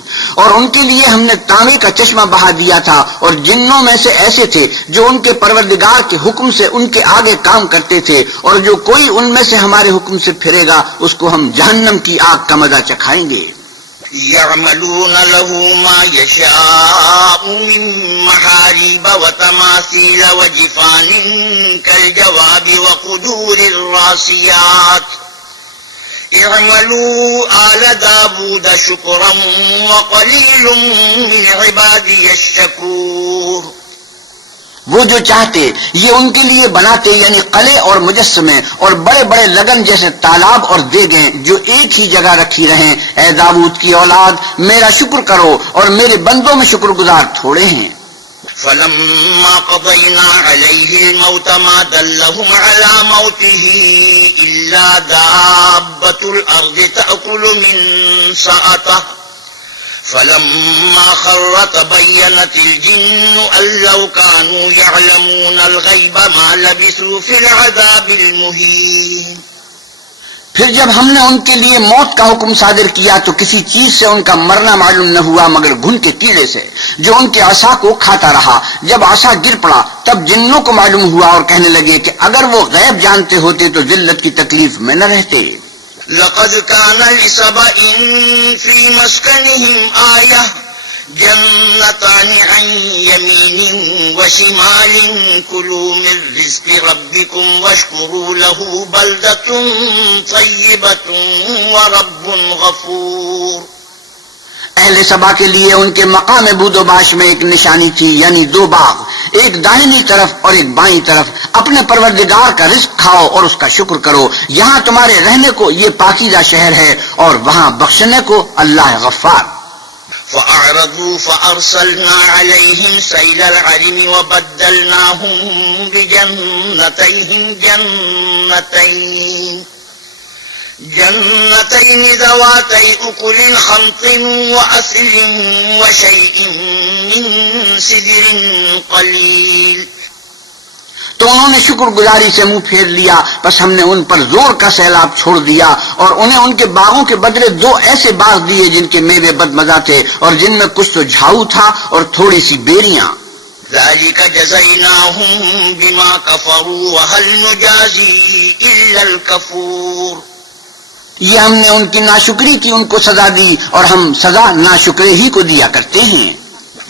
اور ان کے لیے ہم نے تانبے کا چشمہ بہا دیا تھا. اور جنوں میں سے ایسے تھے جو ان کے پروردگار کے حکم سے ان کے آگے کام کرتے تھے، اور جو کوئی ان میں سے ہمارے حکم سے پھرے گا اس کو ہم جہنم کی آگ کا مزہ چکھائیں گے. يعملون له ما يشاء من محاريب وتماثيل وجفان كالجواب وقدور الراسيات اعملوا آل داود شكرا وقليل من عبادي الشكور. وہ جو چاہتے یہ ان کے لیے بناتے، یعنی قلعے اور مجسمے اور بڑے بڑے لگن جیسے تالاب اور دیگیں جو ایک ہی جگہ رکھی رہیں. اے داؤد کی اولاد میرا شکر کرو، اور میرے بندوں میں شکر گزار تھوڑے ہیں. فلما قضينا عليه الموت ما دلهم على موته إلا دابة الأرض تأكل من سأته فلما خر تبينت الجن أن لو كانوا يعلمون الغيب ما لبثوا في العذاب المهين. پھر جب ہم نے ان کے لیے موت کا حکم صادر کیا تو کسی چیز سے ان کا مرنا معلوم نہ ہوا مگر گھن کے کیڑے سے جو ان کے عصا کو کھاتا رہا. جب عصا گر پڑا تب جنوں کو معلوم ہوا اور کہنے لگے کہ اگر وہ غیب جانتے ہوتے تو ذلت کی تکلیف میں نہ رہتے. لقد كان لسبأ في مسكنهم آية جنتان عن يمين وشمال كلوا من رزق ربكم واشكروا له بلدة طيبة ورب غفور. اہل سبا کے لیے ان کے مقام بود و باش میں ایک نشانی تھی، یعنی دو باغ، ایک داہنی طرف اور ایک بائیں طرف. اپنے پروردگار کا رزق کھاؤ اور اس کا شکر کرو. یہاں تمہارے رہنے کو یہ پاکیزہ شہر ہے اور وہاں بخشنے کو اللہ غفار. فأعرضوا فأرسلنا عليهم سيل العرم وبدلناهم بجنتين ذواتي أكل خمط وأثل وشيء من سدر قليل. تو انہوں نے شکر گزاری سے منہ پھیر لیا، بس ہم نے ان پر زور کا سیلاب چھوڑ دیا اور انہیں ان کے باغوں کے بدلے دو ایسے باغ دیے جن کے میوے بد مزہ تھے اور جن میں کچھ تو جھاؤ تھا اور تھوڑی سی بیریاں. ذلك جزيناهم بما كفروا وهل نجازي إلا الكفور. یہ ہم نے ان کی ناشکری کی ان کو سزا دی اور ہم سزا ناشکرے ہی کو دیا کرتے ہیں.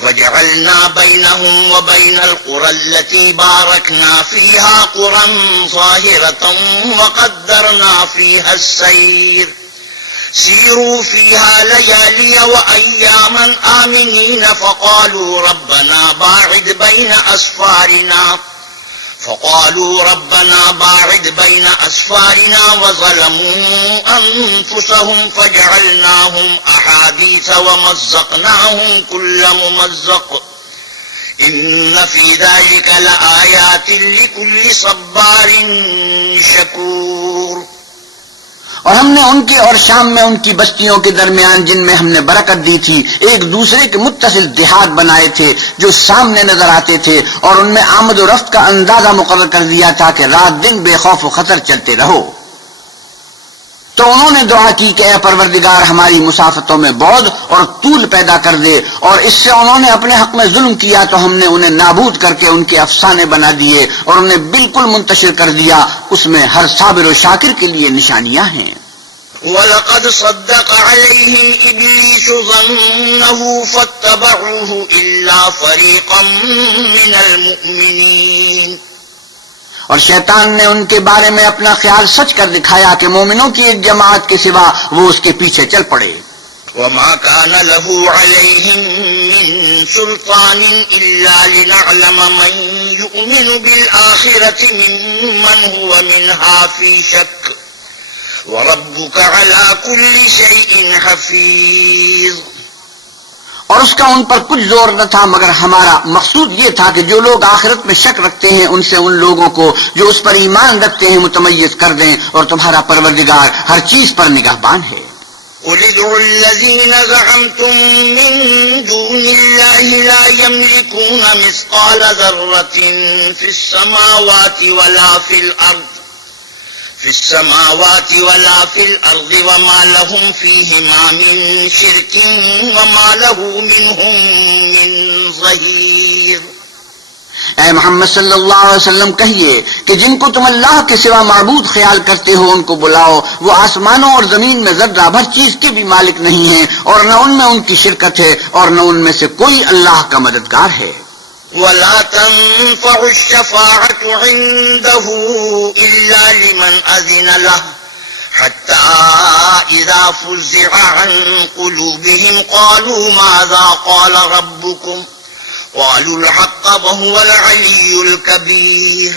وجعلنا بينهم وبين القرى التي باركنا فيها قرى ظاهرة وقدرنا فيها السير سيروا فيها ليالي وأياما آمنين فقالوا ربنا باعد بين أسفارنا وظلموا أنفسهم فجعلناهم أحاديث ومزقناهم كل ممزق إن في ذلك لآيات لكل صبار شكور. اور ہم نے ان کے اور شام میں ان کی بستیوں کے درمیان جن میں ہم نے برکت دی تھی ایک دوسرے کے متصل دیہات بنائے تھے جو سامنے نظر آتے تھے اور ان میں آمد و رفت کا اندازہ مقرر کر دیا تھا کہ رات دن بے خوف و خطر چلتے رہو. تو انہوں نے دعا کی کہ اے پروردگار ہماری مسافتوں میں بعد اور طول پیدا کر دے، اور اس سے انہوں نے اپنے حق میں ظلم کیا تو ہم نے انہیں نابود کر کے ان کے افسانے بنا دیے اور انہیں بالکل منتشر کر دیا. اس میں ہر صابر و شاکر کے لیے نشانیاں ہیں. وَلَقَدْ صَدَّقَ عَلَيْهِمْ إِبْلِيسُ ظَنَّهُ فَاتَّبَعُوهُ إِلَّا فَرِيقًا مِّنَ الْمُؤْمِنِينَ. اور شیطان نے ان کے بارے میں اپنا خیال سچ کر دکھایا کہ مومنوں کی ایک جماعت کے سوا وہ اس کے پیچھے چل پڑے. وَمَا كَانَ لَهُ عَلَيْهِمْ مِنْ سُلْطَانٍ إِلَّا لِنَعْلَمَ مَنْ يُؤْمِنُ بِالْآخِرَةِ مِمَّنْ هُوَ مِنْهَا فِي شَكٍّ وَرَبُّكَ عَلَى كُلِّ شَيْءٍ حَفِيظٌ. اور اس کا ان پر کچھ زور نہ تھا مگر ہمارا مقصود یہ تھا کہ جو لوگ آخرت میں شک رکھتے ہیں ان سے ان لوگوں کو جو اس پر ایمان رکھتے ہیں متمیز کر دیں، اور تمہارا پروردگار ہر چیز پر نگہبان ہے. قُلِ ادْعُوا الَّذِينَ زَعَمْتُم مِّن دُونِ اللَّهِ لَا يَمْلِكُونَ مِثْقَالَ ذَرَّةٍ فِي السَّمَاوَاتِ وَلَا فِي الْأَرْضِ وَمَا لَهُمْ فِيهِمَا مِن شِرْكٍ وَمَا لَهُ مِنْهُم مِّن ظَهِيرٍ. اے محمد صلی اللہ علیہ وسلم کہیے کہ جن کو تم اللہ کے سوا معبود خیال کرتے ہو ان کو بلاؤ. وہ آسمانوں اور زمین میں ذرہ بھر چیز کے بھی مالک نہیں ہیں اور نہ ان میں ان کی شرکت ہے اور نہ ان میں سے کوئی اللہ کا مددگار ہے. وَلَا تَنفَعُ الشَّفَاعَةُ عِندَهُ إِلَّا لِمَنْ أَذِنَ لَهُ حَتَّى إِذَا فُزِّعَ عَنْ قُلُوبِهِمْ قَالُوا مَاذَا قَالَ رَبُّكُمْ قَالُوا الْحَقَّ وَهُوَ الْعَلِيُّ الْكَبِيرُ.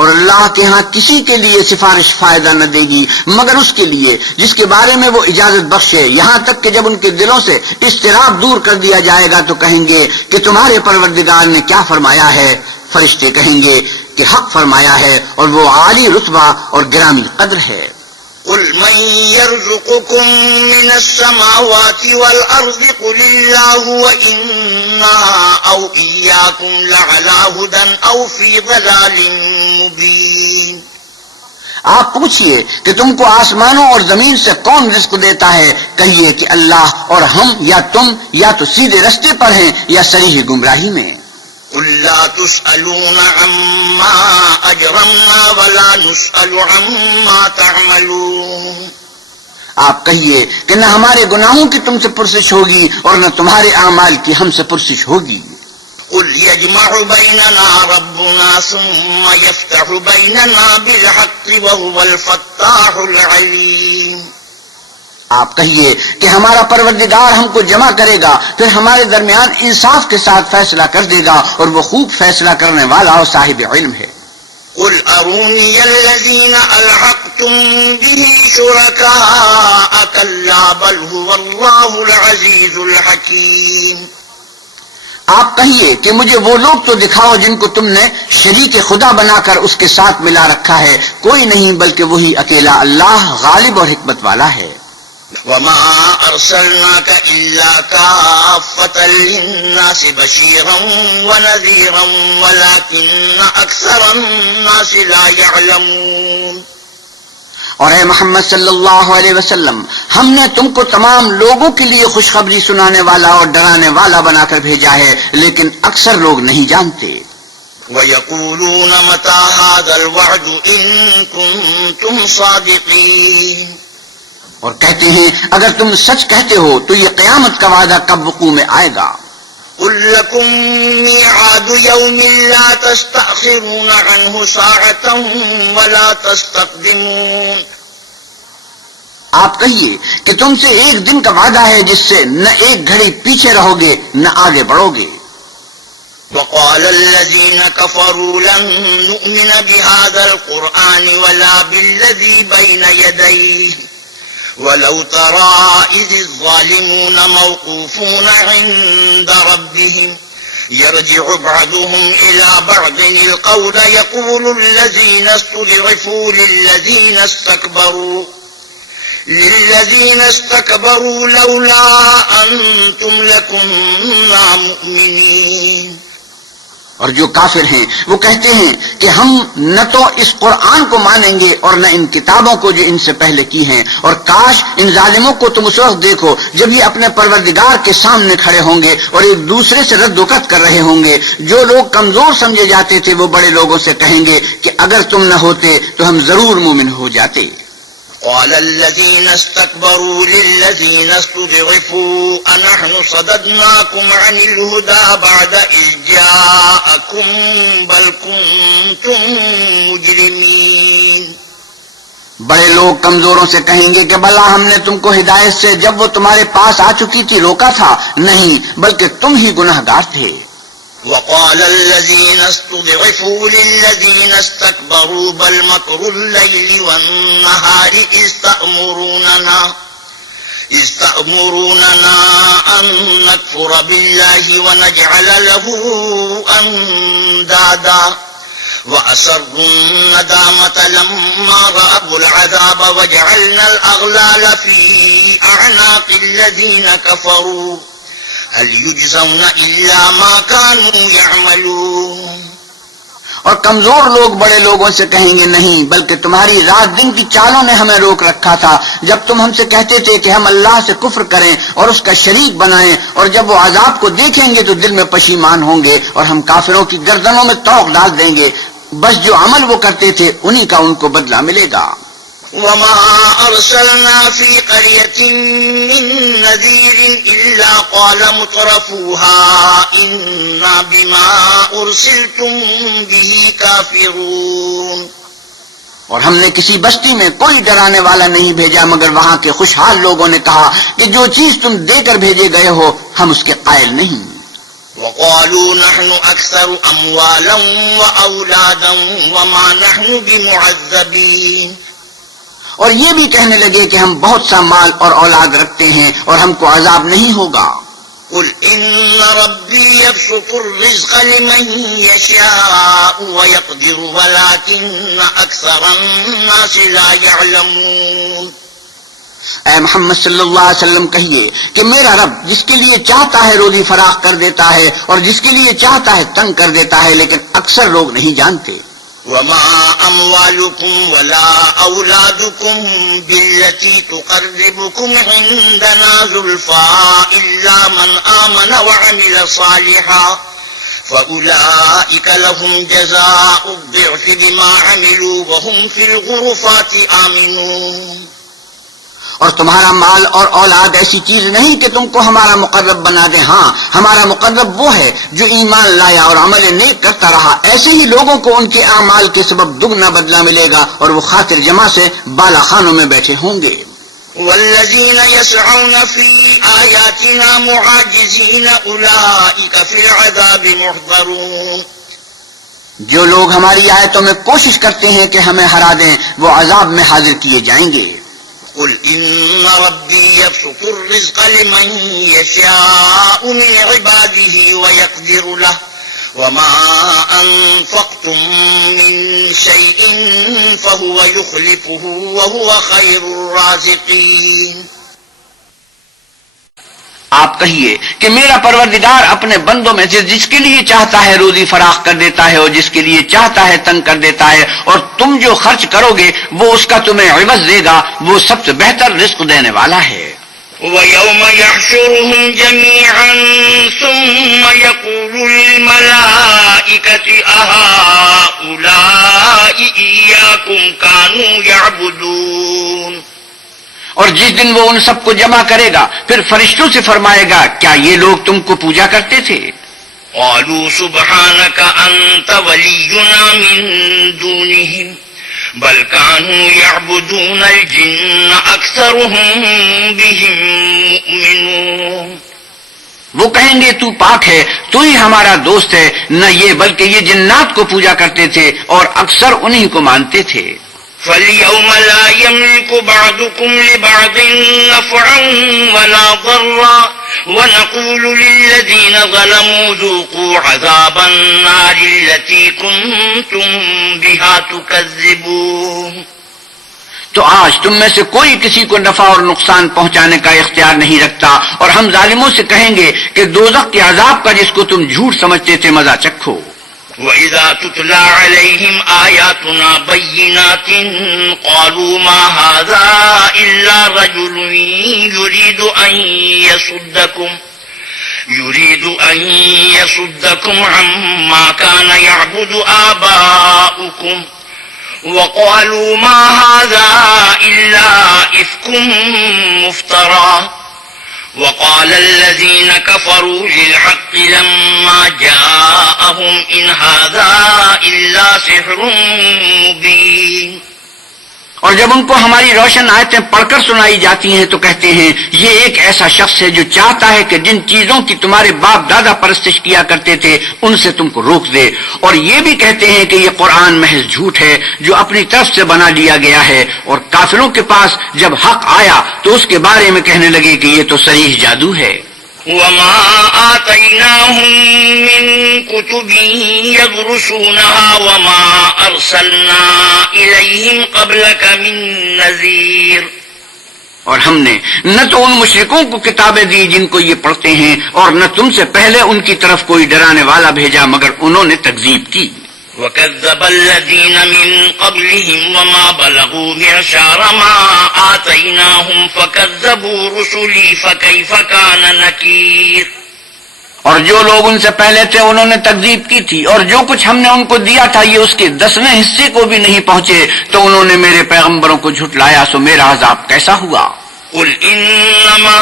اور اللہ کے ہاں کسی کے لیے سفارش فائدہ نہ دے گی مگر اس کے لیے جس کے بارے میں وہ اجازت بخشے، یہاں تک کہ جب ان کے دلوں سے اضطراب دور کر دیا جائے گا تو کہیں گے کہ تمہارے پروردگار نے کیا فرمایا ہے. فرشتے کہیں گے کہ حق فرمایا ہے اور وہ عالی رتبہ اور گرامی قدر ہے. قل من يرزقكم من السماوات والأرض قل الله وإنا أو إياكم لعلى هدى أو في ضلال مبين. آپ پوچھئے کہ تم کو آسمانوں اور زمین سے کون رزق دیتا ہے؟ کہیے کہ اللہ، اور ہم یا تم یا تو سیدھے رستے پر ہیں یا صریح گمراہی میں. قل لا تسألون عما أجرمنا ولا نسأل عما تعملون. آپ کہیے کہ نہ ہمارے گناہوں کی تم سے پرسش ہوگی اور نہ تمہارے اعمال کی ہم سے پرسش ہوگی. قل يجمع بيننا ربنا ثم يفتح بيننا بالحق وهو الفتاح العليم. آپ کہیے کہ ہمارا پروردگار ہم کو جمع کرے گا، پھر ہمارے درمیان انصاف کے ساتھ فیصلہ کر دے گا، اور وہ خوب فیصلہ کرنے والا اور صاحب علم ہے. قل أروني الذين ألحقتم به شركاء كلا بل هو الله العزيز الحكيم. آپ کہیے کہ مجھے وہ لوگ تو دکھاؤ جن کو تم نے شریک خدا بنا کر اس کے ساتھ ملا رکھا ہے. کوئی نہیں بلکہ وہی اکیلا اللہ غالب اور حکمت والا ہے. وما أرسلناك إلا كافة للناس بشيرا ونذيرا ولكن أكثر الناس لا يعلمون. اور اے محمد صلی اللہ علیہ وسلم، ہم نے تم کو تمام لوگوں کے لیے خوشخبری سنانے والا اور ڈرانے والا بنا کر بھیجا ہے، لیکن اکثر لوگ نہیں جانتے. ويقولون متى هذا الوعد إن كنتم صادقين. اور کہتے ہیں اگر تم سچ کہتے ہو تو یہ قیامت کا وعدہ کب وقوع میں آئے گا. قل لكم ميعاد يوم لا تستأخرون عنه ساعة ولا تستقدمون. آپ کہیے کہ تم سے ایک دن کا وعدہ ہے جس سے نہ ایک گھڑی پیچھے رہو گے نہ آگے بڑھو گے. وقال الذين كفروا لن نؤمن بهذا القرآن ولا بالذي بين يديه ولو ترى إذ الظالمون موقوفون عند ربهم يرجع بعضهم إلى بعض القول يقول الذين استضعفوا للذين استكبروا لولا أنتم لكنا مؤمنين. اور جو کافر ہیں وہ کہتے ہیں کہ ہم نہ تو اس قرآن کو مانیں گے اور نہ ان کتابوں کو جو ان سے پہلے کی ہیں، اور کاش ان ظالموں کو تم اس وقت دیکھو جب یہ اپنے پروردگار کے سامنے کھڑے ہوں گے اور ایک دوسرے سے رد و کت کر رہے ہوں گے. جو لوگ کمزور سمجھے جاتے تھے وہ بڑے لوگوں سے کہیں گے کہ اگر تم نہ ہوتے تو ہم ضرور مومن ہو جاتے. قال الذين استكبروا للذين استضعفوا أنحن صددناكم عن الهدى بعد إذ جاءكم بل كنتم مجرمين. بڑے لوگ کمزوروں سے کہیں گے کہ بھلا ہم نے تم کو ہدایت سے جب وہ تمہارے پاس آ چکی تھی روکا تھا؟ نہیں، بلکہ تم ہی گناہگار تھے. وقال الذين استضعفوا للذين استكبروا بل مكر الليل والنهار إذ تأمروننا أن نكفر بالله ونجعل له أندادا وأسروا الندامة لما رأوا العذاب وجعلنا الأغلال في أعناق الذين كفروا هل يجزون إلا ما كانوا يعملون. اور کمزور لوگ بڑے لوگوں سے کہیں گے نہیں، بلکہ تمہاری رات دن کی چالوں نے ہمیں روک رکھا تھا جب تم ہم سے کہتے تھے کہ ہم اللہ سے کفر کریں اور اس کا شریک بنائیں، اور جب وہ عذاب کو دیکھیں گے تو دل میں پشیمان ہوں گے اور ہم کافروں کی گردنوں میں طوق ڈال دیں گے. بس جو عمل وہ کرتے تھے انہی کا ان کو بدلہ ملے گا. وما أرسلنا في قرية من نذير إلا قال مترفوها إنا بما أرسلتم به كافرون. اور ہم نے کسی بستی میں کوئی ڈرانے والا نہیں بھیجا مگر وہاں کے خوشحال لوگوں نے کہا کہ جو چیز تم دے کر بھیجے گئے ہو ہم اس کے قائل نہیں. وقالوا نحن أكثر أموالا وأولادا وما نحن بمعذبين. اور یہ بھی کہنے لگے کہ ہم بہت سا مال اور اولاد رکھتے ہیں اور ہم کو عذاب نہیں ہوگا. قل إن ربي يبسط الرزق لمن يشاء ويقدر ولكن أكثر الناس لا يعلمون. اے محمد صلی اللہ علیہ وسلم کہیے کہ میرا رب جس کے لیے چاہتا ہے روزی فراخ کر دیتا ہے اور جس کے لیے چاہتا ہے تنگ کر دیتا ہے، لیکن اکثر لوگ نہیں جانتے. وما أموالكم ولا أولادكم بالتي تقربكم عندنا زلفى إلا من آمن وعمل صالحا فأولئك لهم جزاء الضعف بما عملوا وهم في الغرفات آمنون. اور تمہارا مال اور اولاد ایسی چیز نہیں کہ تم کو ہمارا مقرب بنا دے. ہاں، ہمارا مقرب وہ ہے جو ایمان لایا اور عمل نیک کرتا رہا. ایسے ہی لوگوں کو ان کے اعمال کے سبب دگنا بدلہ ملے گا اور وہ خاطر جمع سے بالا خانوں میں بیٹھے ہوں گے. والذين يسعون في آياتنا معاجزين أولئك في العذاب محضرون. جو لوگ ہماری آیتوں میں کوشش کرتے ہیں کہ ہمیں ہرا دیں، وہ عذاب میں حاضر کیے جائیں گے. قل إن ربي يبسط الرزق لمن يشاء من عباده ويقدر له وما أنفقتم من شيء فهو يخلفه وهو خير الرازقين. آپ کہیے کہ میرا پروردگار اپنے بندوں میں سے جس کے لیے چاہتا ہے روزی فراخ کر دیتا ہے اور جس کے لیے چاہتا ہے تنگ کر دیتا ہے، اور تم جو خرچ کرو گے وہ اس کا تمہیں عوض دے گا. وہ سب سے بہتر رزق دینے والا ہے. وَيَوْمَ يَحْشُرُهُمْ جَمِيعًا ثُمَّ يَقُولُ لِلْمَلَائِكَةِ أَهَؤُلَاءِ إِيَّاكُمْ كَانُوا يَعْبُدُونَ. اور جس دن وہ ان سب کو جمع کرے گا پھر فرشتوں سے فرمائے گا، کیا یہ لوگ تم کو پوجا کرتے تھے؟ قالوا سبحانك أنت ولينا من دونهم بل كانوا يعبدون الجن أكثرهم بهم مؤمنون. وہ کہیں گے تو پاک ہے، تو ہی ہمارا دوست ہے. نہ یہ بلکہ یہ جنات کو پوجا کرتے تھے اور اکثر انہی کو مانتے تھے. فاليوم لا يملك بعضكم لبعض نفعا ولا ضرا ونقول للذين ظلموا ذوقوا عذاب النار التي كنتم بها تكذبون. تو آج تم میں سے کوئی کسی کو نفع اور نقصان پہنچانے کا اختیار نہیں رکھتا، اور ہم ظالموں سے کہیں گے کہ دوزخ کے عذاب کا جس کو تم جھوٹ سمجھتے تھے مزہ چکھو. وَإِذَا تُتْلَى عَلَيْهِمْ آيَاتُنَا بَيِّنَاتٍ قَالُوا مَا هَذَا إِلَّا رَجُلٌ يُرِيدُ أَن يَصُدَّكُمْ عَمَّا كَانَ يَعْبُدُ آبَاؤُكُمْ وَقَالُوا مَا هَذَا إِلَّا إِفْكٌ مُفْتَرًى. وقال الذين كفروا للحق لما جاءهم إن هذا إلا سحر مبين. اور جب ان کو ہماری روشن آیتیں پڑھ کر سنائی جاتی ہیں تو کہتے ہیں یہ ایک ایسا شخص ہے جو چاہتا ہے کہ جن چیزوں کی تمہارے باپ دادا پرستش کیا کرتے تھے ان سے تم کو روک دے. اور یہ بھی کہتے ہیں کہ یہ قرآن محض جھوٹ ہے جو اپنی طرف سے بنا لیا گیا ہے. اور کافروں کے پاس جب حق آیا تو اس کے بارے میں کہنے لگے کہ یہ تو صریح جادو ہے. وما آتيناهم من كتب يدرسونها وما أرسلنا إليهم قبلك من نذير. اور ہم نے نہ تو ان مشرکوں کو کتابیں دی جن کو یہ پڑھتے ہیں اور نہ تم سے پہلے ان کی طرف کوئی ڈرانے والا بھیجا مگر انہوں نے تکذیب کی. وَكَذَّبَ الَّذِينَ مِن قَبْلِهِمْ وَمَا بَلَغُوا مِعْشَارَ مَا آتَيْنَاهُمْ فَكَذَّبُوا رُسُلِي فَكَيْفَ كَانَ نَكِيرِ. اور جو لوگ ان سے پہلے تھے انہوں نے تکذیب کی تھی، اور جو کچھ ہم نے ان کو دیا تھا یہ اس کے 10ویں حصے کو بھی نہیں پہنچے تو انہوں نے میرے پیغمبروں کو جھٹلایا، سو میرا عذاب کیسا ہوا. قل إنما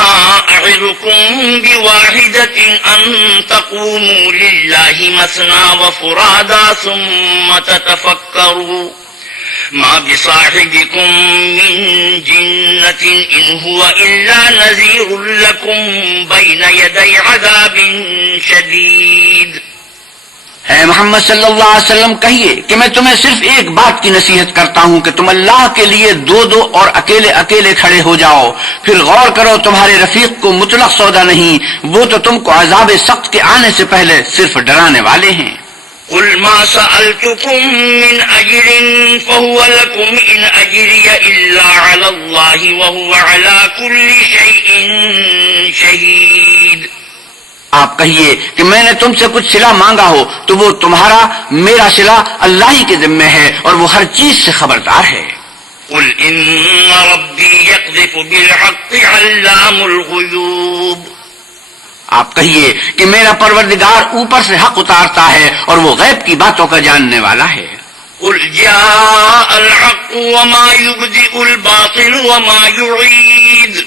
أعظكم بواحدة أن تقوموا لله مثنى وفرادا ثم تتفكروا ما بصاحبكم من جنة إن هو إلا نذير لكم بين يدي عذاب شديد. اے محمد صلی اللہ علیہ وسلم کہیے کہ میں تمہیں صرف ایک بات کی نصیحت کرتا ہوں کہ تم اللہ کے لیے دو دو اور اکیلے اکیلے کھڑے ہو جاؤ، پھر غور کرو تمہارے رفیق کو مطلق سودا نہیں، وہ تو تم کو عذاب سخت کے آنے سے پہلے صرف ڈرانے والے ہیں۔ قل ما سألتكم من أجر فهو لكم إن أجري إلا على الله وهو على كل شيء شهيد۔ آپ کہیے کہ میں نے تم سے کچھ صلہ مانگا ہو تو وہ تمہارا، میرا صلہ اللہ ہی کے ذمہ ہے اور وہ ہر چیز سے خبردار ہے۔ قل إن ربي يقذف بالحق علام الغيوب۔ آپ کہیے کہ میرا پروردگار اوپر سے حق اتارتا ہے اور وہ غیب کی باتوں کا جاننے والا ہے۔ قل جاء الحق وما يبدئ الباطل وما يعيد۔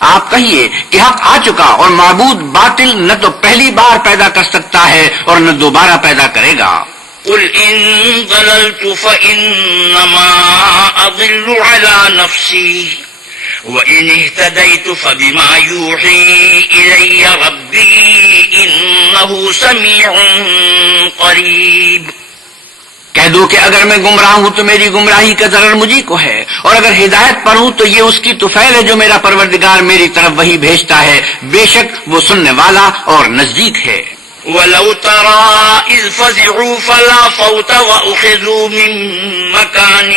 آپ کہیے کہ حق آ چکا اور معبود باطل نہ تو پہلی بار پیدا کر سکتا ہے اور نہ دوبارہ پیدا کرے گا۔ قل إن ضللت فإنما أضل على نفسي وإن اهتديت فبما يوحي إلي ربي إنه سميع قريب۔ کہہ دو کہ اگر میں گمراہ ہوں تو میری گمراہی کا ضرر مجھی کو ہے، اور اگر ہدایت پر ہوں تو یہ اس کی طفیل ہے جو میرا پروردگار میری طرف وہی بھیجتا ہے، بے شک وہ سننے والا اور نزدیک ہے۔ وَلَوْ تَرَىٰ إِذْ فَزِعُوا فَلَا فَوْتَ وَأُخِذُوا مِن مَّكَانٍ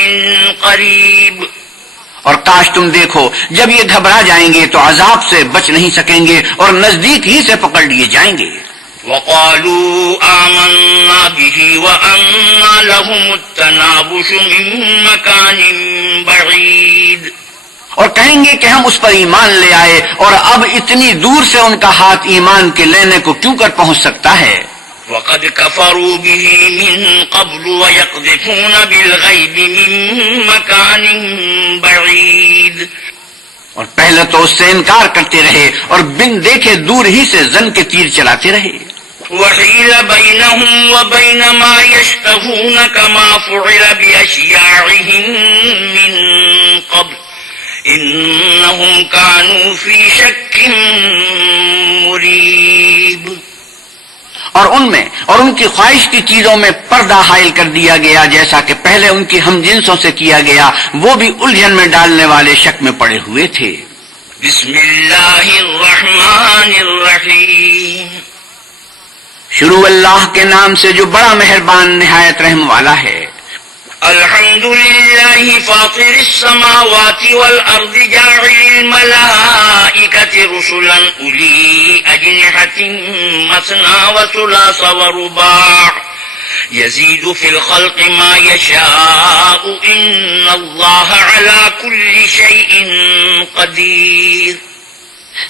قَرِيبٍ۔ اور کاش تم دیکھو جب یہ گھبرا جائیں گے تو عذاب سے بچ نہیں سکیں گے اور نزدیک ہی سے پکڑ لیے جائیں گے۔ وَقَالُوا آمَنَّا بِهِ وَأَنَّىٰ لَهُمُ التَّنَابُشُ مِن مَّكَانٍ بَعِيدٍ۔ اور کہیں گے کہ ہم اس پر ایمان لے آئے اور اب اتنی دور سے ان کا ہاتھ ایمان کے لینے کو کیوں کر پہنچ سکتا ہے۔ وَقَدْ كَفَرُوا بِهِ مِن قَبْلُ وَيَقْذِفُونَ بِالْغَيْبِ مِن مَّكَانٍ بَعِيدٍ۔ اور پہلے تو اس سے انکار کرتے رہے اور بن دیکھے دور ہی سے زن کے تیر چلاتے رہے۔ وحيل بينهم وبين ما يشتهون كما فعل بأشياعهم من قبل إنهم كانوا في شك مريب۔ اور ان میں اور ان کی خواہش کی چیزوں میں پردہ حائل کر دیا گیا جیسا کہ پہلے ان کی ہم جنسوں سے کیا گیا، وہ بھی الجھن میں ڈالنے والے شک میں پڑے ہوئے تھے۔ بسم اللہ الرحمن الرحیم۔ شروع اللہ کے نام سے جو بڑا مہربان نہایت رحم والا ہے۔ الحمد للہ فاطر السماوات والارض جاعل الملائکة رسلا اولی اجنحة مثنى وثلاث ورباع يزيد في الخلق ما يشاء ان اللہ على كل شيء قدیر۔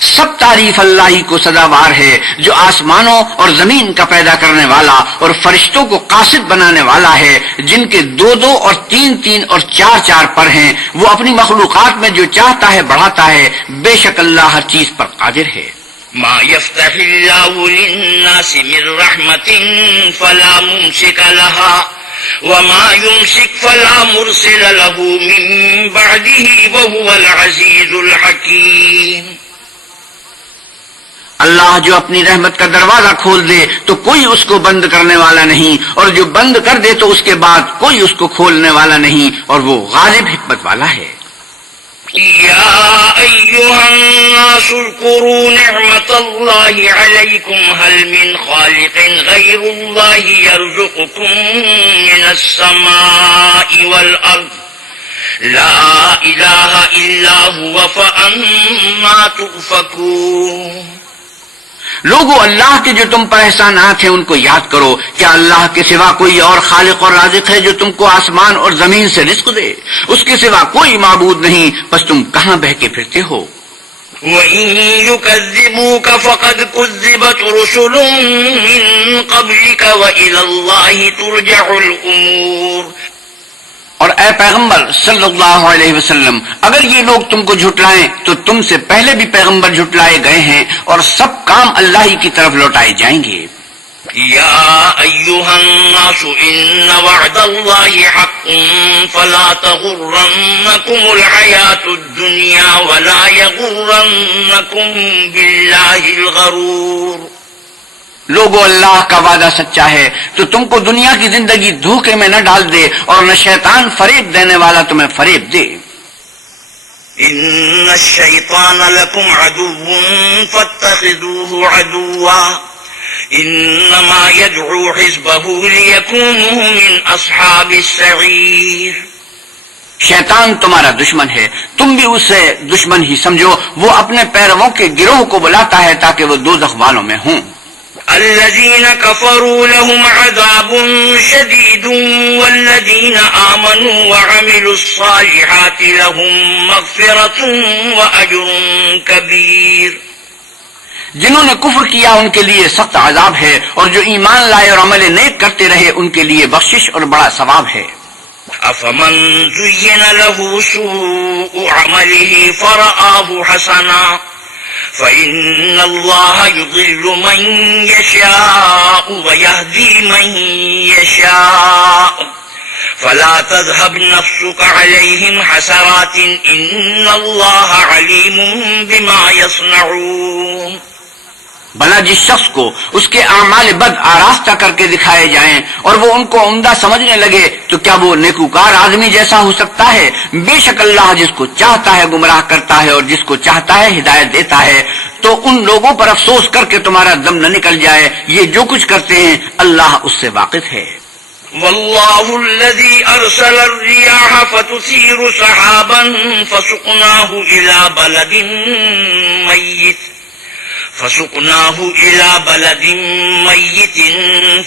سب تعریف اللہ ہی کو سزاوار ہے جو آسمانوں اور زمین کا پیدا کرنے والا اور فرشتوں کو قاصد بنانے والا ہے، جن کے دو دو اور تین تین اور چار چار پر ہیں۔ وہ اپنی مخلوقات میں جو چاہتا ہے بڑھاتا ہے، بے شک اللہ ہر چیز پر قادر ہے۔ ما يفتح الله للناس من رحمة فلا ممسك لها وما يمسك فلا مرسل له من بعده وهو العزيز الحكيم۔ اللہ جو اپنی رحمت کا دروازہ کھول دے تو کوئی اس کو بند کرنے والا نہیں، اور جو بند کر دے تو اس کے بعد کوئی اس کو کھولنے والا نہیں، اور وہ غالب حکمت والا ہے۔ یا ایھا الناس اذکروا نعمت اللہ علیکم هل من خالق غیر اللہ یرزقکم من السماء والارض لا الہ الا هو فأنا تؤفکون۔ لوگو اللہ کے جو تم پر احسانات ہیں ان کو یاد کرو، کیا اللہ کے سوا کوئی اور خالق اور رازق ہے جو تم کو آسمان اور زمین سے رزق دے؟ اس کے سوا کوئی معبود نہیں، بس تم کہاں بہہ کے پھرتے ہو؟ وَإِن يُكَذِّبُوكَ فَقَدْ كُذِّبَتْ رُسُلٌ مِّن قَبْلِكَ وَإِلَى اللَّهِ تُرْجَعُ الْأُمُورُ۔ اور اے پیغمبر صلی اللہ علیہ وسلم، اگر یہ لوگ تم کو جھٹلائیں تو تم سے پہلے بھی پیغمبر جھٹلائے گئے ہیں، اور سب کام اللہ ہی کی طرف لوٹائے جائیں گے۔ یا ایھا الناس ان وعد اللہ حق فلا تغرنکم الحیاۃ الدنیا ولا یغرنکم باللہ الغرور۔ لوگو اللہ کا وعدہ سچا ہے تو تم کو دنیا کی زندگی دھوکے میں نہ ڈال دے اور نہ شیطان فریب دینے والا تمہیں فریب دے. ان الشیطان لکم عدو فاتخذوه عدوا انما يدعو حزبه ليكونوا من اصحاب السعیر. شیطان تمہارا دشمن ہے، تم بھی اسے دشمن ہی سمجھو. وہ اپنے پیرووں کے گروہ کو بلاتا ہے تاکہ وہ دوزخ والوں میں ہوں. الذين كفروا لهم عذاب شديد والذين آمنوا وعملوا الصالحات لهم مغفرة وأجر كبير. جنہوں نے کفر کیا ان کے لیے سخت عذاب ہے، اور جو ایمان لائے اور عمل نیک کرتے رہے ان کے لیے بخشش اور بڑا ثواب ہے. أفمن زين له سوء عمله فرآه حسنا فإن الله يضل من يشاء ويهدي من يشاء فلا تذهب نفسك عليهم حسرات إن الله عليم بما يصنعون. بھلا جس شخص کو اس کے اعمال بد آراستہ کر کے دکھائے جائیں اور وہ ان کو عمدہ سمجھنے لگے تو کیا وہ نیکوکار آدمی جیسا ہو سکتا ہے؟ بے شک اللہ جس کو چاہتا ہے گمراہ کرتا ہے اور جس کو چاہتا ہے ہدایت دیتا ہے. تو ان لوگوں پر افسوس کر کے تمہارا دم نہ نکل جائے، یہ جو کچھ کرتے ہیں اللہ اس سے واقف ہے. والله الذي أرسل الرياح فتثير سحابا فسقناه إلى بلد ميت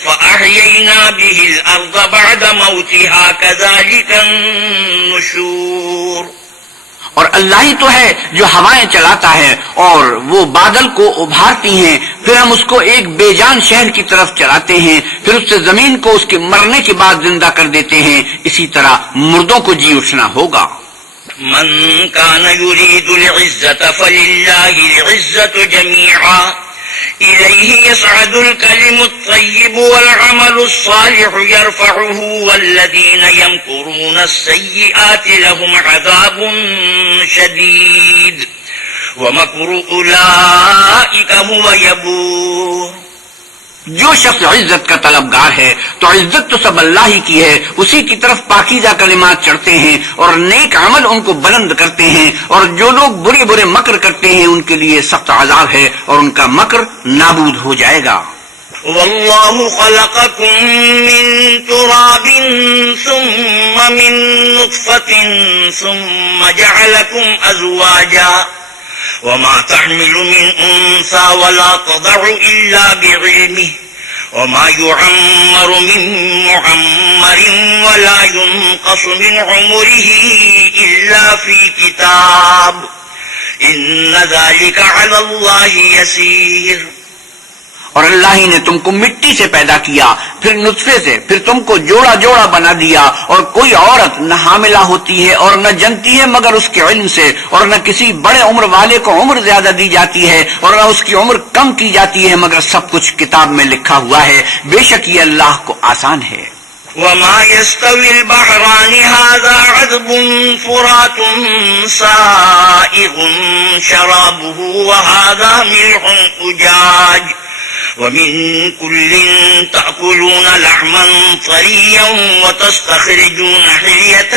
فأحيينا به الأرض بعد موتها كذلك النشور. اور اللہ ہی تو ہے جو ہوائیں چلاتا ہے اور وہ بادل کو ابھارتی ہیں، پھر ہم اس کو ایک بے جان شہر کی طرف چلاتے ہیں، پھر اس سے زمین کو اس کے مرنے کے بعد زندہ کر دیتے ہیں. اسی طرح مردوں کو جی اٹھنا ہوگا. من كان يريد العزة فلله العزة جميعا إليه يصعد الكلم الطيب والعمل الصالح يرفعه والذين يمكرون السيئات لهم عذاب شديد ومكر أولئك هو يبور. جو شخص عزت کا طلبگار ہے تو عزت تو سب اللہ ہی کی ہے، اسی کی طرف پاکیزہ کلمات چڑھتے ہیں اور نیک عمل ان کو بلند کرتے ہیں، اور جو لوگ برے برے مکر کرتے ہیں ان کے لیے سخت عذاب ہے اور ان کا مکر نابود ہو جائے گا. والله خلقكم من تراب ثم من نطفة ثم جعلكم أزواجا وما تحمل من أنثى ولا تضع إلا بعلمه وما يعمر من معمر ولا ينقص من عمره إلا في كتاب إن ذلك على الله يسير. اور اللہ ہی نے تم کو مٹی سے پیدا کیا، پھر نطفے سے، پھر تم کو جوڑا جوڑا بنا دیا، اور کوئی عورت نہ حاملہ ہوتی ہے اور نہ جنتی ہے مگر اس کے علم سے، اور نہ کسی بڑے عمر والے کو عمر زیادہ دی جاتی ہے اور نہ اس کی عمر کم کی جاتی ہے مگر سب کچھ کتاب میں لکھا ہوا ہے. بے شک یہ اللہ کو آسان ہے. وما يستوي البحران هذا عذب فرات سائغ شرابه وهذا ملح أجاج ومن كل تأكلون لحما طريا وتستخرجون حلية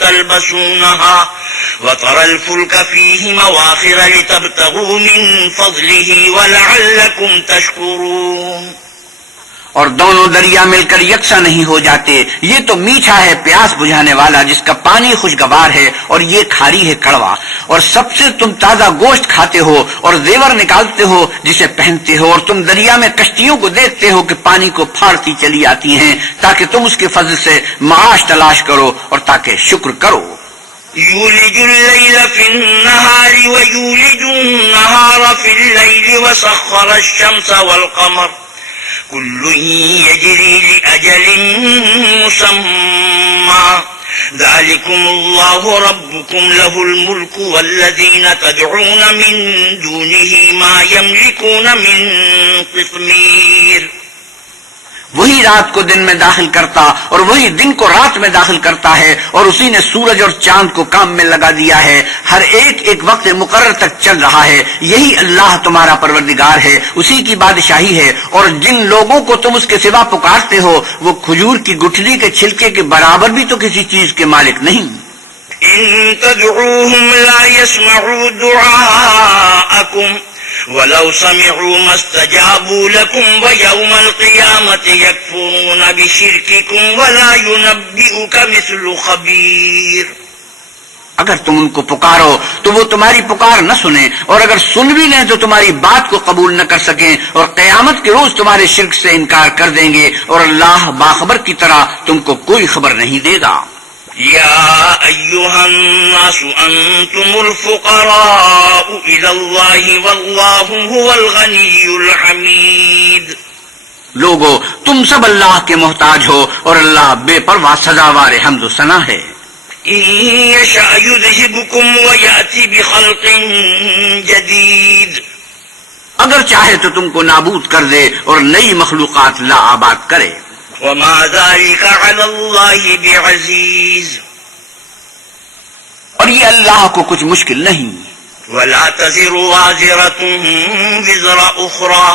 تلبسونها وترى الفلك فيه مواخر لتبتغوا من فضله ولعلكم تشكرون. اور دونوں دریا مل کر یکساں نہیں ہو جاتے. یہ تو میٹھا ہے پیاس بجھانے والا جس کا پانی خوشگوار ہے اور یہ کھاری ہے کڑوا. اور سب سے تم تازہ گوشت کھاتے ہو اور زیور نکالتے ہو جسے پہنتے ہو، اور تم دریا میں کشتیوں کو دیکھتے ہو کہ پانی کو پھاڑتی چلی آتی ہیں تاکہ تم اس کے فضل سے معاش تلاش کرو اور تاکہ شکر کرو. يولج الليل في النهار ويولج النهار في الليل وسخر الشمس والقمر كل يجري لأجل مسمى ذلكم الله ربكم له الملك والذين تدعون من دونه ما يملكون من قطمير. وہی رات کو دن میں داخل کرتا اور وہی دن کو رات میں داخل کرتا ہے، اور اسی نے سورج اور چاند کو کام میں لگا دیا ہے، ہر ایک ایک وقت مقرر تک چل رہا ہے۔ یہی اللہ تمہارا پروردگار ہے، اسی کی بادشاہی ہے، اور جن لوگوں کو تم اس کے سوا پکارتے ہو وہ کھجور کی گٹھلی کے چھلکے کے برابر بھی تو کسی چیز کے مالک نہیں۔ إن تدعوهم لا يسمعوا دعاءكم ولو سمعوا ما استجابوا لكم ويوم القيامة يكفرون بشرككم ولا ينبئك مثل خبير۔ اگر تم ان کو پکارو تو وہ تمہاری پکار نہ سنیں، اور اگر سن بھی لیں تو تمہاری بات کو قبول نہ کر سکیں، اور قیامت کے روز تمہارے شرک سے انکار کر دیں گے، اور اللہ باخبر کی طرح تم کو کوئی خبر نہیں دے گا۔ يا أيها الناس أنتم الفقراء إلى الله والله هو الغني الحميد۔ لوگو تم سب اللہ کے محتاج ہو اور اللہ بے پرواہ سزاوار حمد و ثنا ہے۔ إن يشأ يذهبكم ويأتي بخلق جديد۔ اگر چاہے تو تم کو نابود کر دے اور نئی مخلوقات لا آباد کرے۔ وما ذلك على الله بعزيز۔ اور یہ اللہ کو کچھ مشکل نہیں۔ ولا تزر وازرة وزر أخرى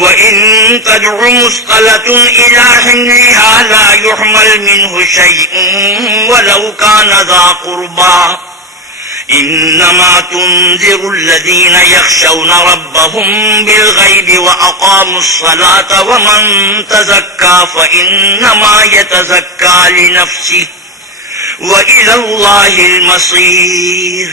وإن تدع مثقلة إلى حملها لا يحمل منه شيء ولو كان ذا قربى إنما تنذر الذين يخشون ربهم بالغيب وأقاموا الصلاة ومن تزكى فإنما يتزكى لنفسه وإلى الله المصير۔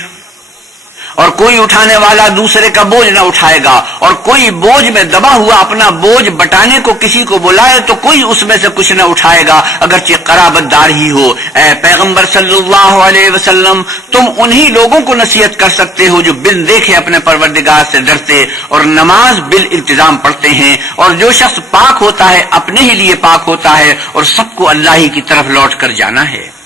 اور کوئی اٹھانے والا دوسرے کا بوجھ نہ اٹھائے گا، اور کوئی بوجھ میں دبا ہوا اپنا بوجھ بٹانے کو کسی کو بلائے تو کوئی اس میں سے کچھ نہ اٹھائے گا اگرچہ قرابت دار ہی ہو۔ اے پیغمبر صلی اللہ علیہ وسلم، تم انہی لوگوں کو نصیحت کر سکتے ہو جو بن دیکھے اپنے پروردگار سے ڈرتے اور نماز بالالتزام پڑھتے ہیں، اور جو شخص پاک ہوتا ہے اپنے ہی لیے پاک ہوتا ہے، اور سب کو اللہ ہی کی طرف لوٹ کر جانا ہے۔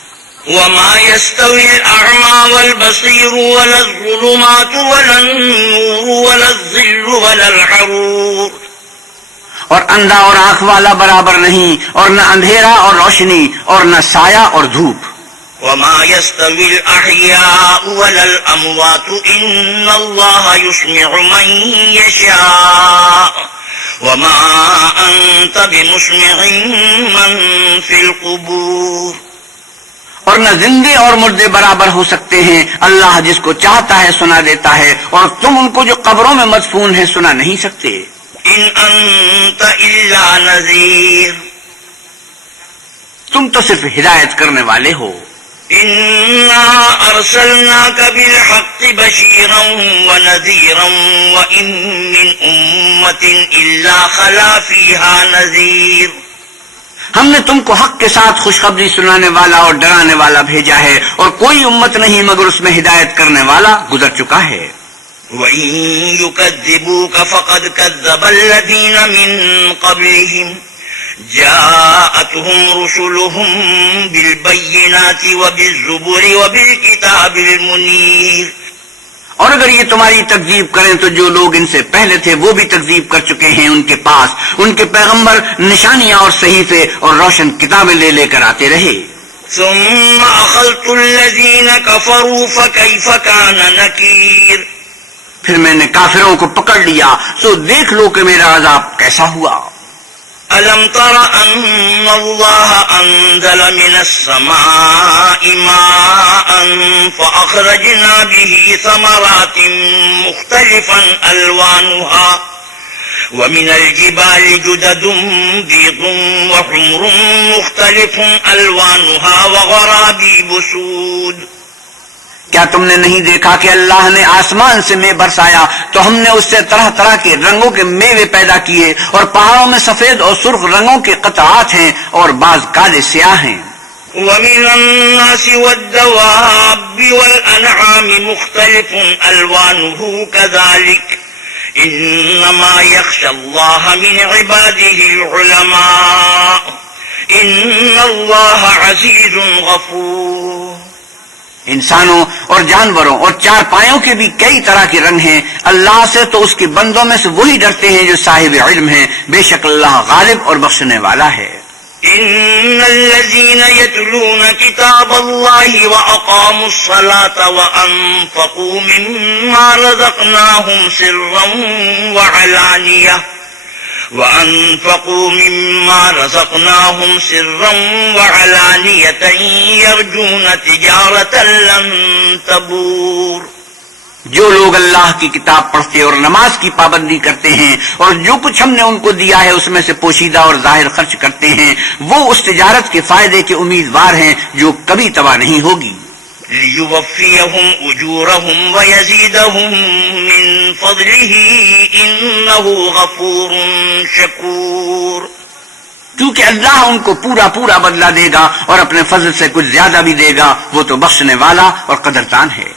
وما يستوي الأعمى والبصير ولا الظلمات ولا النور ولا الظل ولا الحرور۔ اور اندھا اور آنکھ والا برابر نہیں، اور نہ اندھیرا اور روشنی، اور نہ سایہ اور دھوپ۔ وما يستوي الأحياء ولا الأموات إن الله يسمع من يشاء وما أنت بمسمع من في القبور۔ اور نہ زندے اور مردے برابر ہو سکتے ہیں، اللہ جس کو چاہتا ہے سنا دیتا ہے، اور تم ان کو جو قبروں میں مدفون ہیں سنا نہیں سکتے۔ إن أنت إلا نذير۔ تم تو صرف ہدایت کرنے والے ہو۔ إنا أرسلناك بالحق بشيرا ونذيرا وإن من أمة إلا خلا فيها نذير۔ ہم نے تم کو حق کے ساتھ خوشخبری سنانے والا اور ڈرانے والا بھیجا ہے، اور کوئی امت نہیں مگر اس میں ہدایت کرنے والا گزر چکا ہے۔ وَإِن يُكَذِّبُوكَ فَقَدْ كَذَّبَ الَّذِينَ مِن قَبْلِهِمْ جَاءَتْهُمْ رُسُلُهُم بِالْبَيِّنَاتِ وَبِالزُّبُرِ وَبِالْكِتَابِ الْمُنِيرِ۔ اور اگر یہ تمہاری تکذیب کریں تو جو لوگ ان سے پہلے تھے وہ بھی تکذیب کر چکے ہیں، ان کے پاس ان کے پیغمبر نشانیاں اور صحیفے اور روشن کتابیں لے لے کر آتے رہے۔ ثُمَّ أَخَذْتُ الَّذِينَ كَفَرُوا فَكَيْفَ كَانَ نَكِيرِ۔ پھر میں نے کافروں کو پکڑ لیا، سو دیکھ لو کہ میرا عذاب کیسا ہوا۔ أَلَمْ تَرَ أَنَّ اللَّهَ أَنزَلَ مِنَ السَّمَاءِ مَاءً فَأَخْرَجْنَا بِهِ ثَمَرَاتٍ مُخْتَلِفًا أَلْوَانُهَا وَمِنَ الْجِبَالِ جُدَدٌ بِيضٌ وَحُمْرٌ مُخْتَلِفٌ أَلْوَانُهَا وَغَرَابِيبُ سُودٌ۔ کیا تم نے نہیں دیکھا کہ اللہ نے آسمان سے مے برسایا تو ہم نے اس سے طرح طرح کے رنگوں کے میوے پیدا کیے، اور پہاڑوں میں سفید اور سرخ رنگوں کے قطعات ہیں اور بعض کالے سیاہ ہیں۔ وَمِنَ النَّاسِ وَالدَّوَابِّ وَالْأَنْعَامِ مُخْتَلِفٌ أَلْوَانُهُ كَذَلِكَ إِنَّمَا يَخْشَى اللَّهَ مِنْ عِبَادِهِ الْعُلَمَاءُ إِنَّ اللَّهَ عَزِيزٌ غَفُورٌ۔ انسانوں اور جانوروں اور چار پایوں کے بھی کئی طرح کے رنگ ہیں. اللہ سے تو اس کے بندوں میں سے وہی ڈرتے ہیں جو صاحب علم ہیں. بے شک اللہ غالب اور بخشنے والا ہے. إن الذين يتلون كتاب الله وأقاموا الصلاة وأنفقوا مما رزقناهم سرا وعلانية يرجون تجارة لن تبور. جو لوگ اللہ کی کتاب پڑھتے اور نماز کی پابندی کرتے ہیں اور جو کچھ ہم نے ان کو دیا ہے اس میں سے پوشیدہ اور ظاہر خرچ کرتے ہیں وہ اس تجارت کے فائدے کے امیدوار ہیں جو کبھی تباہ نہیں ہوگی. لِيُوَفِّيَهُمْ أُجُورَهُمْ وَيَزِيدَهُمْ مِنْ فَضْلِهِ إِنَّهُ غَفُورٌ شَكُورٌ. کیونکہ اللہ ان کو پورا بدلہ دے گا اور اپنے فضل سے کچھ زیادہ بھی دے گا. وہ تو بخشنے والا اور قدردان ہے.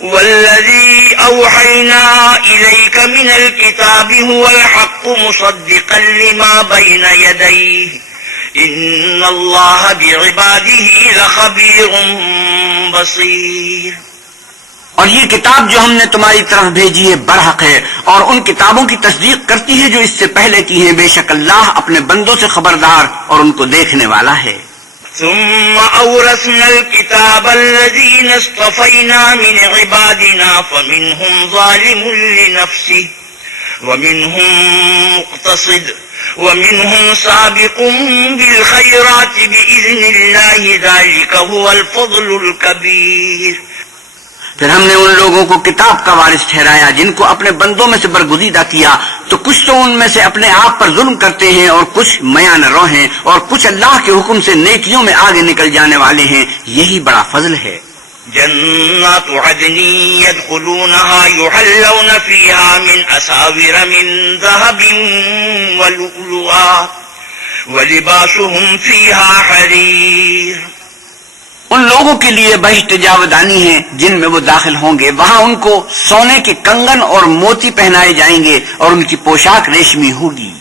والذي أوحينا إليك من الكتاب هو الحق مصدقا لما بين يديه إن الله بعباده لخبير بصير. اور یہ کتاب جو ہم نے تمہاری طرف بھیجی ہے برحق ہے اور ان کتابوں کی تصدیق کرتی ہے جو اس سے پہلے کی ہیں. بے شک اللہ اپنے بندوں سے خبردار اور ان کو دیکھنے والا ہے. ثم أورثنا الكتاب الذين اصطفينا من عبادنا فمنهم ظالم لنفسه ومنهم مقتصد ومنهم سابق بالخيرات بإذن الله ذلك هو الفضل الكبير. پھر ہم نے ان لوگوں کو کتاب کا وارث ٹھہرایا جن کو اپنے بندوں میں سے برگزیدہ کیا تو کچھ تو ان میں سے اپنے آپ پر ظلم کرتے ہیں اور کچھ میان رو ہیں اور کچھ اللہ کے حکم سے نیکیوں میں آگے نکل جانے والے ہیں. یہی بڑا فضل ہے. جنات عدن يدخلونها يحلون فيها من أساور من ذهب ولؤلؤا ولباسهم فيها حرير. ان لوگوں کے لیے بہشت جاودانی ہیں جن میں وہ داخل ہوں گے. وہاں ان کو سونے کے کنگن اور موتی پہنائے جائیں گے اور ان کی پوشاک ریشمی ہوگی.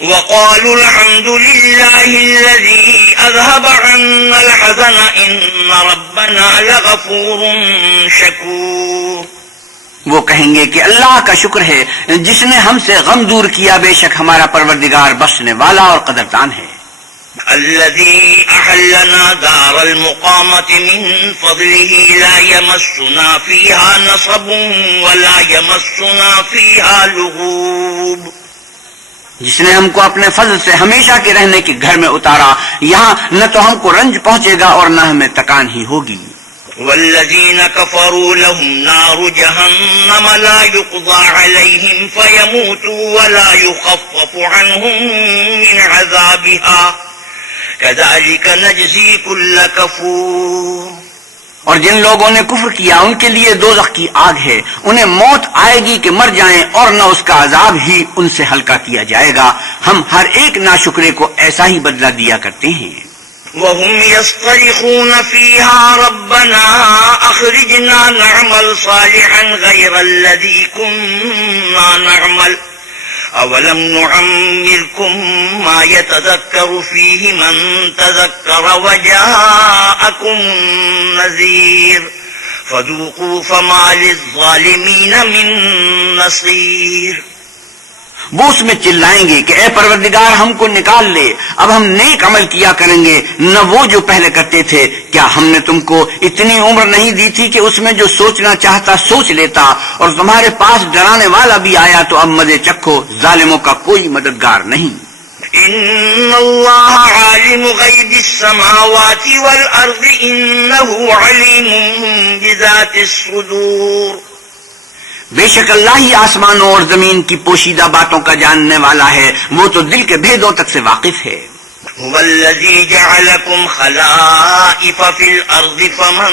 وقالوا الحمد لله الذي أذهب عنا الحزن إن ربنا لغفور شكور. وہ کہیں گے کہ اللہ کا شکر ہے جس نے ہم سے غم دور کیا. بے شک ہمارا پروردگار بخشنے والا اور قدردان ہے. الذي أحلنا دار المقامة من فضله لا يمسنا فيها نصب ولا يمسنا فيها لغوب. جس نے ہم کو اپنے فضل سے ہمیشہ کے رہنے کے گھر میں اتارا یہاں نہ تو ہم کو رنج پہنچے گا اور نہ ہمیں تکان ہی ہوگی. والذين كفروا لهم نار جهنم لا يقضى عليهم فيموتوا ولا يخفف عنهم من عذابها كذلك نجزي كل كفور. اور جن لوگوں نے کفر کیا ان کے لیے دوزخ کی آگ ہے. انہیں موت آئے گی کہ مر جائیں اور نہ اس کا عذاب ہی ان سے ہلکا کیا جائے گا. ہم ہر ایک ناشکرے کو ایسا ہی بدلہ دیا کرتے ہیں. وهم يصطرخون فيها ربنا أخرجنا نعمل صالحا غير الذي كنا نعمل أولم نعمركم ما يتذكر فيه من تذكر وجاءكم نذير فذوقوا فما للظالمين من نصير. وہ اس میں چلائیں گے کہ اے پروردگار ہم کو نکال لے. اب ہم نیک عمل کیا کریں گے نہ وہ جو پہلے کرتے تھے. کیا ہم نے تم کو اتنی عمر نہیں دی تھی کہ اس میں جو سوچنا چاہتا سوچ لیتا اور تمہارے پاس ڈرانے والا بھی آیا تو اب مزے چکھو. ظالموں کا کوئی مددگار نہیں. ان اللہ عالم غیب السماوات والارض انه علیم بذات الصدور. بے شک اللہ ہی آسمانوں اور زمین کی پوشیدہ باتوں کا جاننے والا ہے. وہ تو دل کے بھیدوں تک سے واقف ہے. هو الذي جعلكم خلائف في الأرض فمن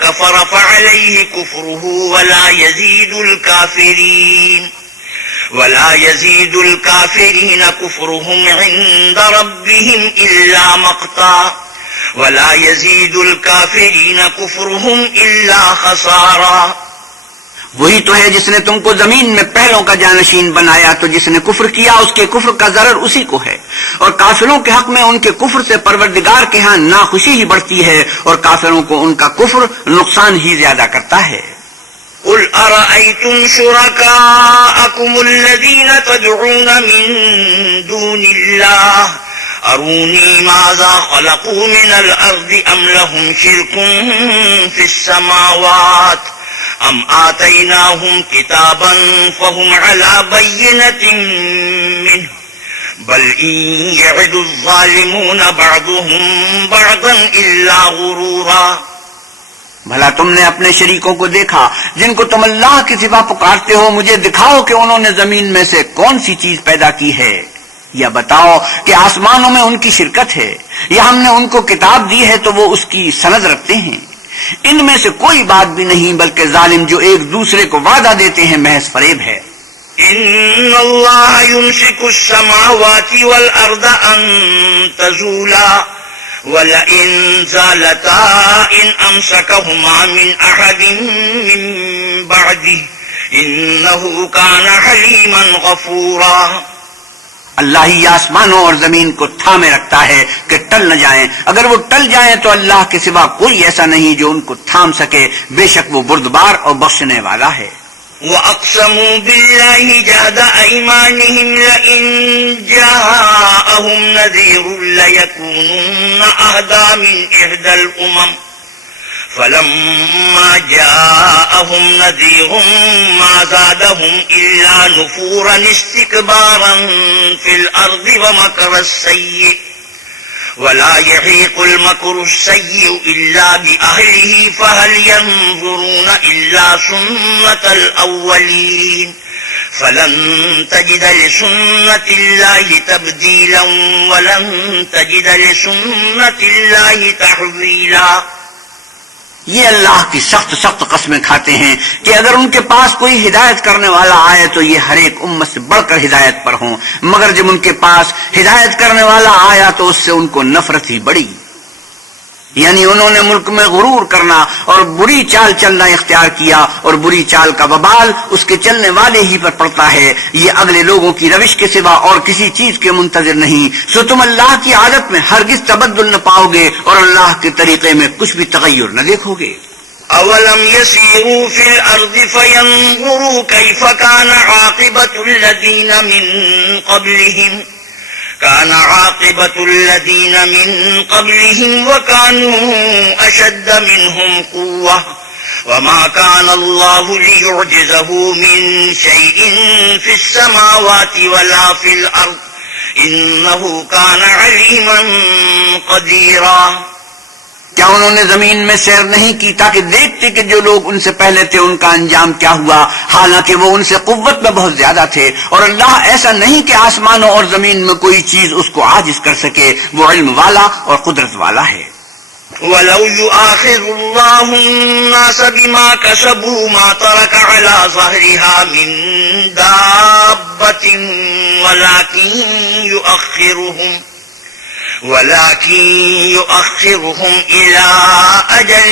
كفر فعليه كفره ولا يزيد الكافرين كفرهم عند ربهم إلا مقتا ولا يزيد الكافرين كفرهم إلا خسارا. وہی تو ہے جس نے تم کو زمین میں پہلوں کا جانشین بنایا، تو جس نے کفر کیا اس کے کفر کا ضرر اسی کو ہے، اور کافروں کے حق میں ان کے کفر سے پروردگار کے ہاں ناخوشی ہی بڑھتی ہے، اور کافروں کو ان کا کفر نقصان ہی زیادہ کرتا ہے۔ قل أرأيتم شركاءكم الذين تدعون من دون الله أروني ماذا خلقوا من الأرض أم لهم شرك في السماوات أم آتيناهم كتابا فهم على بينة منه بل إن يعد الظالمون بعضهم بعضا إلا غرورا۔ بھلا تم نے اپنے شریکوں کو دیکھا جن کو تم اللہ کے سوا پکارتے ہو، مجھے دکھاؤ کہ انہوں نے زمین میں سے کون سی چیز پیدا کی ہے، یا بتاؤ کہ آسمانوں میں ان کی شرکت ہے، یا ہم نے ان کو کتاب دی ہے تو وہ اس کی سند رکھتے ہیں۔ ان میں سے کوئی بات بھی نہیں، بلکہ ظالم جو ایک دوسرے کو وعدہ دیتے ہیں محض فریب ہے۔ إن الله يمسك السماوات والأرض أن تزولا ولئن زالتا إن أمسكهما من أحد من بعده إنه كان حليما غفورا۔ اللہ ہی آسمانوں اور زمین کو تھامے رکھتا ہے کہ ٹل نہ جائیں، اگر وہ ٹل جائیں تو اللہ کے سوا کوئی ایسا نہیں جو ان کو تھام سکے، بے شک وہ بردبار اور بخشنے والا ہے۔ وَأَقْسَمُوا بِاللَّهِ جَهْدَ أَيْمَانِهِمْ لَئِن جَاءَهُمْ نَذِيرٌ لَيَكُونُنَّ أَهْدَىٰ مِنْ إِحْدَى الْأُمَمِ فَلَمَّا جَاءَهُمْ نَذِيرٌ مَّا زَادَهُمْ إِلَّا نُفُورًا اسْتِكْبَارًا فِي الْأَرْضِ وَمَكْرَ السَّيِّئِ ولا يحيق المكر السيء إلا بأهله فهل ينظرون إلا سنة الأولين فلن تجد لسنة الله تبديلا ولن تجد لسنة الله تحويلا۔ یہ اللہ کی سخت سخت قسمیں کھاتے ہیں کہ اگر ان کے پاس کوئی ہدایت کرنے والا آئے تو یہ ہر ایک امت سے بڑھ کر ہدایت پر ہوں، مگر جب ان کے پاس ہدایت کرنے والا آیا تو اس سے ان کو نفرت ہی بڑی، یعنی انہوں نے ملک میں غرور کرنا اور بری چال چلنا اختیار کیا، اور بری چال کا وبال اس کے چلنے والے ہی پر پڑتا ہے۔ یہ اگلے لوگوں کی روش کے سوا اور کسی چیز کے منتظر نہیں، سو تم اللہ کی عادت میں ہرگز تبدل نہ پاؤ گے اور اللہ کے طریقے میں کچھ بھی تغیر نہ دیکھو گے۔ أَوَلَمْ يَسِيرُوا فِي الْأَرْضِ فَيَنْظُرُوا كَيْفَ كَانَ عَاقِبَةُ الَّذِينَ مِنْ قَبْلِهِمْ كان عاقبة الذين من قبلهم وكانوا أشد منهم قوة وما كان الله ليعجزه من شيء في السماوات ولا في الأرض إنه كان عليما قديرا۔ کیا انہوں نے زمین میں سیر نہیں کی تاکہ دیکھتے کہ جو لوگ ان سے پہلے تھے ان کا انجام کیا ہوا، حالانکہ وہ ان سے قوت میں بہت زیادہ تھے، اور اللہ ایسا نہیں کہ آسمانوں اور زمین میں کوئی چیز اس کو عاجز کر سکے، وہ علم والا اور قدرت والا ہے۔ وَلَوْ يُؤَاخِذُ اللَّهُ النَّاسَ بِمَا كَسَبُوا مَا تَرَكَ عَلَى ظَهْرِهَا مِن دَابَّةٍ ولكن يؤخرهم إلى أجل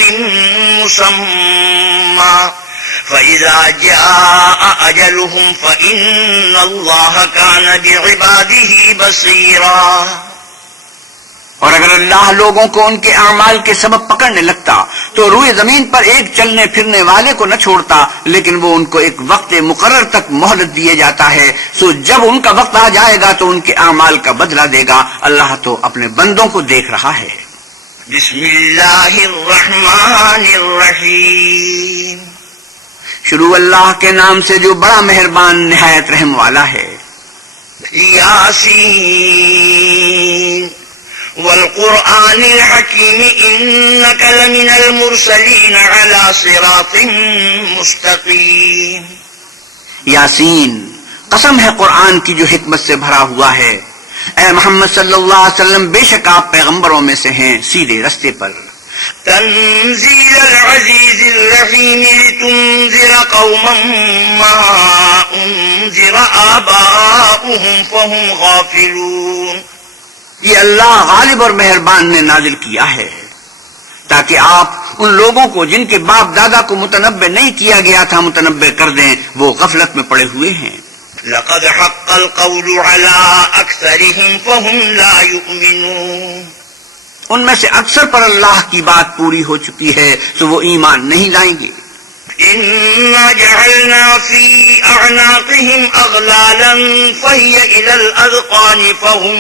مسمى فإذا جاء أجلهم فإن الله كان بعباده بصيرا۔ اور اگر اللہ لوگوں کو ان کے اعمال کے سبب پکڑنے لگتا تو روئے زمین پر ایک چلنے پھرنے والے کو نہ چھوڑتا، لیکن وہ ان کو ایک وقت مقرر تک مہلت دیے جاتا ہے، سو جب ان کا وقت آ جائے گا تو ان کے اعمال کا بدلہ دے گا۔ اللہ تو اپنے بندوں کو دیکھ رہا ہے۔ بسم اللہ الرحمن الرحیم۔ شروع اللہ کے نام سے جو بڑا مہربان نہایت رحم والا ہے۔ یاسین والقرآن الحکیم انک لمن المرسلین علی صراط مستقیم۔ یاسین، قسم ہے قرآن کی جو حکمت سے بھرا ہوا ہے، اے محمد صلی اللہ علیہ وسلم بے شک آپ پیغمبروں میں سے ہیں سیدھے رستے پر۔ تنزیل العزیز الرحیم لتنذر قوما ما انذر آباؤهم فهم غافلون۔ یہ اللہ غالب اور مہربان نے نازل کیا ہے۔ تاکہ آپ ان لوگوں کو جن کے باپ دادا کو متنبع نہیں کیا گیا تھا متنبع کر دیں، وہ غفلت میں پڑے ہوئے ہیں۔ لقد حق القول على أكثرهم فهم لا يؤمنون ان میں سے اکثر پر اللہ کی بات پوری ہو چکی ہے تو وہ ایمان نہیں لائیں گے۔ إنا جعلنا في أعناقهم أغلالا فهي إلى الأذقان فهم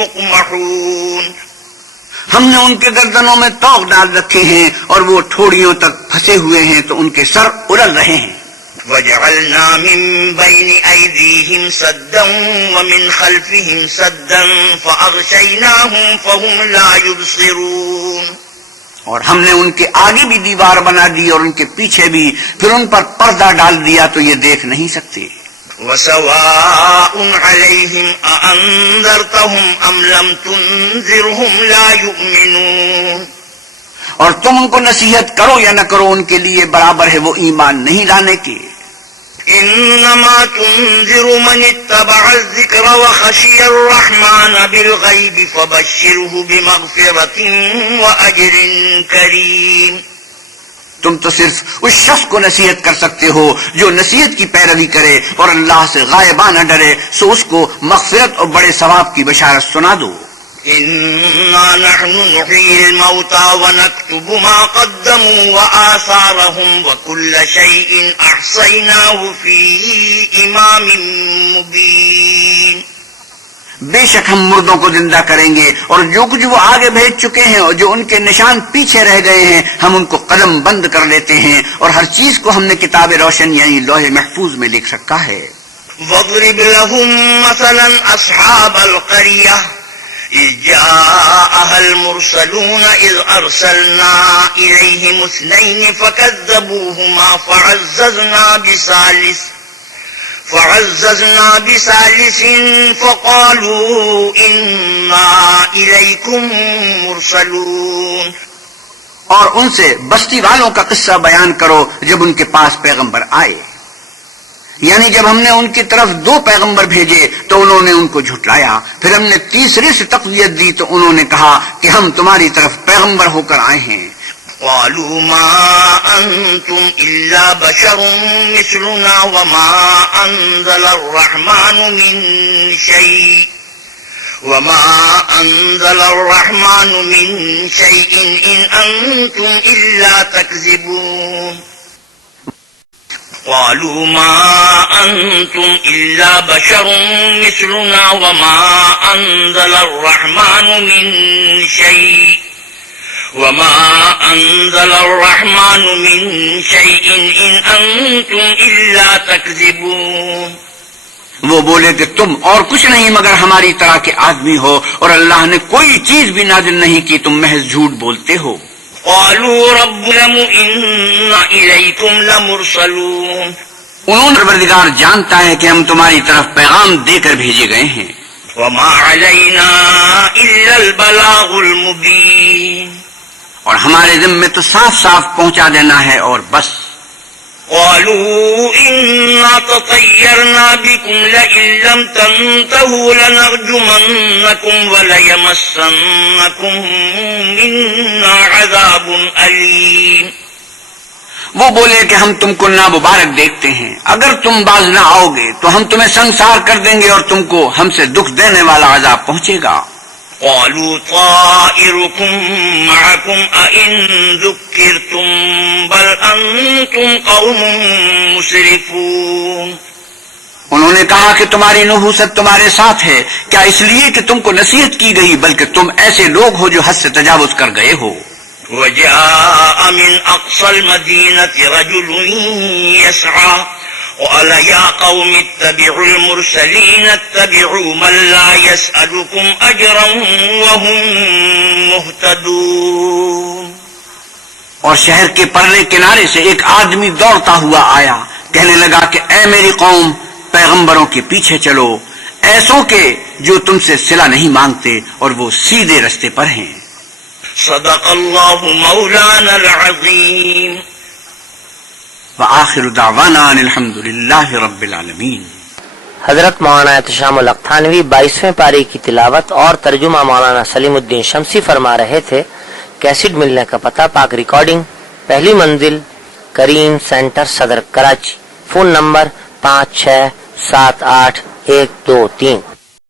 مقمحون ہم نے ان کے گردنوں میں توق ڈال رکھے ہیں اور وہ ٹھوڑیوں تک پھنسے ہوئے ہیں تو ان کے سر اڑل رہے ہیں۔ وجعلنا من بين أيديهم سدا ومن خلفهم سدا فأغشيناهم فهم لا يبصرون اور ہم نے ان کے آگے بھی دیوار بنا دی اور ان کے پیچھے بھی، پھر ان پر پردہ ڈال دیا تو یہ دیکھ نہیں سکتے۔ وسواء عليهم أأنذرتهم أم لم تنذرهم لا يؤمنون اور تم ان کو نصیحت کرو یا نہ کرو ان کے لیے برابر ہے، وہ ایمان نہیں لانے کے۔ إنما تنذر من اتبع الذكر وخشي الرحمن بالغيب فبشره بمغفرة وأجر كريم تم تو صرف اس شخص کو نصیحت کر سکتے ہو جو نصیحت کی پیروی کرے اور اللہ سے غائبانہ ڈرے، سو اس کو مغفرت اور بڑے ثواب کی بشارت سنا دو۔ إنا نحن نحيي الموتى ونكتب ما قدموا وآثارهم وكل شيء أحصيناه في إمام مبين بے شک ہم مردوں کو زندہ کریں گے اور جو کچھ وہ آگے بھیج چکے ہیں اور جو ان کے نشان پیچھے رہ گئے ہیں ہم ان کو قلم بند کر لیتے ہیں، اور ہر چیز کو ہم نے کتاب روشن یعنی لوح محفوظ میں لکھ رکھا ہے۔ واضرب لهم مثلا أصحاب القرية إذ جاءها المرسلون إذ أرسلنا إليهم 2 فكذبوهما فعززنا بثالث فقالوا إنا إليكم مرسلون اور ان سے بستی والوں کا قصہ بیان کرو جب ان کے پاس پیغمبر آئے، یعنی جب ہم نے ان کی طرف 2 پیغمبر بھیجے تو انہوں نے ان کو جھٹلایا، پھر ہم نے تیسرے سے تقویت دی تو انہوں نے کہا کہ ہم تمہاری طرف پیغمبر ہو کر آئے ہیں۔ قالوا ما أنتم إلا بشر مثلنا وما أنزل الرحمن من شيء إن أنتم إلا تكذبون قالوا ما أنتم إلا بشر مثلنا وما أنزل الرحمن من شيء إن أنتم إلا تكذبون وہ بولے کہ تم اور کچھ نہیں مگر ہماری طرح کے آدمی ہو اور اللہ نے کوئی چیز بھی نازل نہیں کی، تم محض جھوٹ بولتے ہو۔ قالوا ربنا إنا إليكم لمرسلون انہوں نے پروردگار جانتا ہے کہ ہم تمہاری طرف پیغام دے کر بھیجے گئے ہیں۔ وما علينا إلا البلاغ المبين اور ہمارے ذمے تو صاف صاف پہنچا دینا ہے اور بس۔ قالوا إنا تطيرنا بكم لئن لم تنتهوا لنرجمنكم وليمسنكم منا عذاب أليم وہ بولے کہ ہم تم کو نامبارک دیکھتے ہیں، اگر تم باز نہ آؤ گے تو ہم تمہیں سنسار کر دیں گے اور تم کو ہم سے دکھ دینے والا عذاب پہنچے گا۔ قالوا طائركم معكم أئن ذكرتم بل أنتم قوم مسرفون انہوں نے کہا کہ تمہاری نحوست تمہارے ساتھ ہے، کیا اس لیے کہ تم کو نصیحت کی گئی، بلکہ تم ایسے لوگ ہو جو حد سے تجاوز کر گئے ہو۔ وجاء من أقصى المدينة رجل يسعى قال يا قوم اتبعوا المرسلين اتبعوا من لا يسألكم أجرا وهم مهتدون اور شہر کے پرلے کنارے سے ایک آدمی دوڑتا ہوا آیا، کہنے لگا کہ اے میری قوم، پیغمبروں کے پیچھے چلو، ایسوں کے جو تم سے صلہ نہیں مانگتے اور وہ سیدھے رستے پر ہیں۔ صدق اللہ مولانا العظیم وآخر دعوانا ان الحمدللہ رب العالمین۔ حضرت مولانا احتشام الحق تھانوی 22ویں پاری کی تلاوت اور ترجمہ مولانا سلیم الدین شمسی فرما رہے تھے کیسٹ ملنے کا پتہ پاک ریکارڈنگ پہلی منزل کریم سینٹر صدر کراچی. Phone number 5678 123.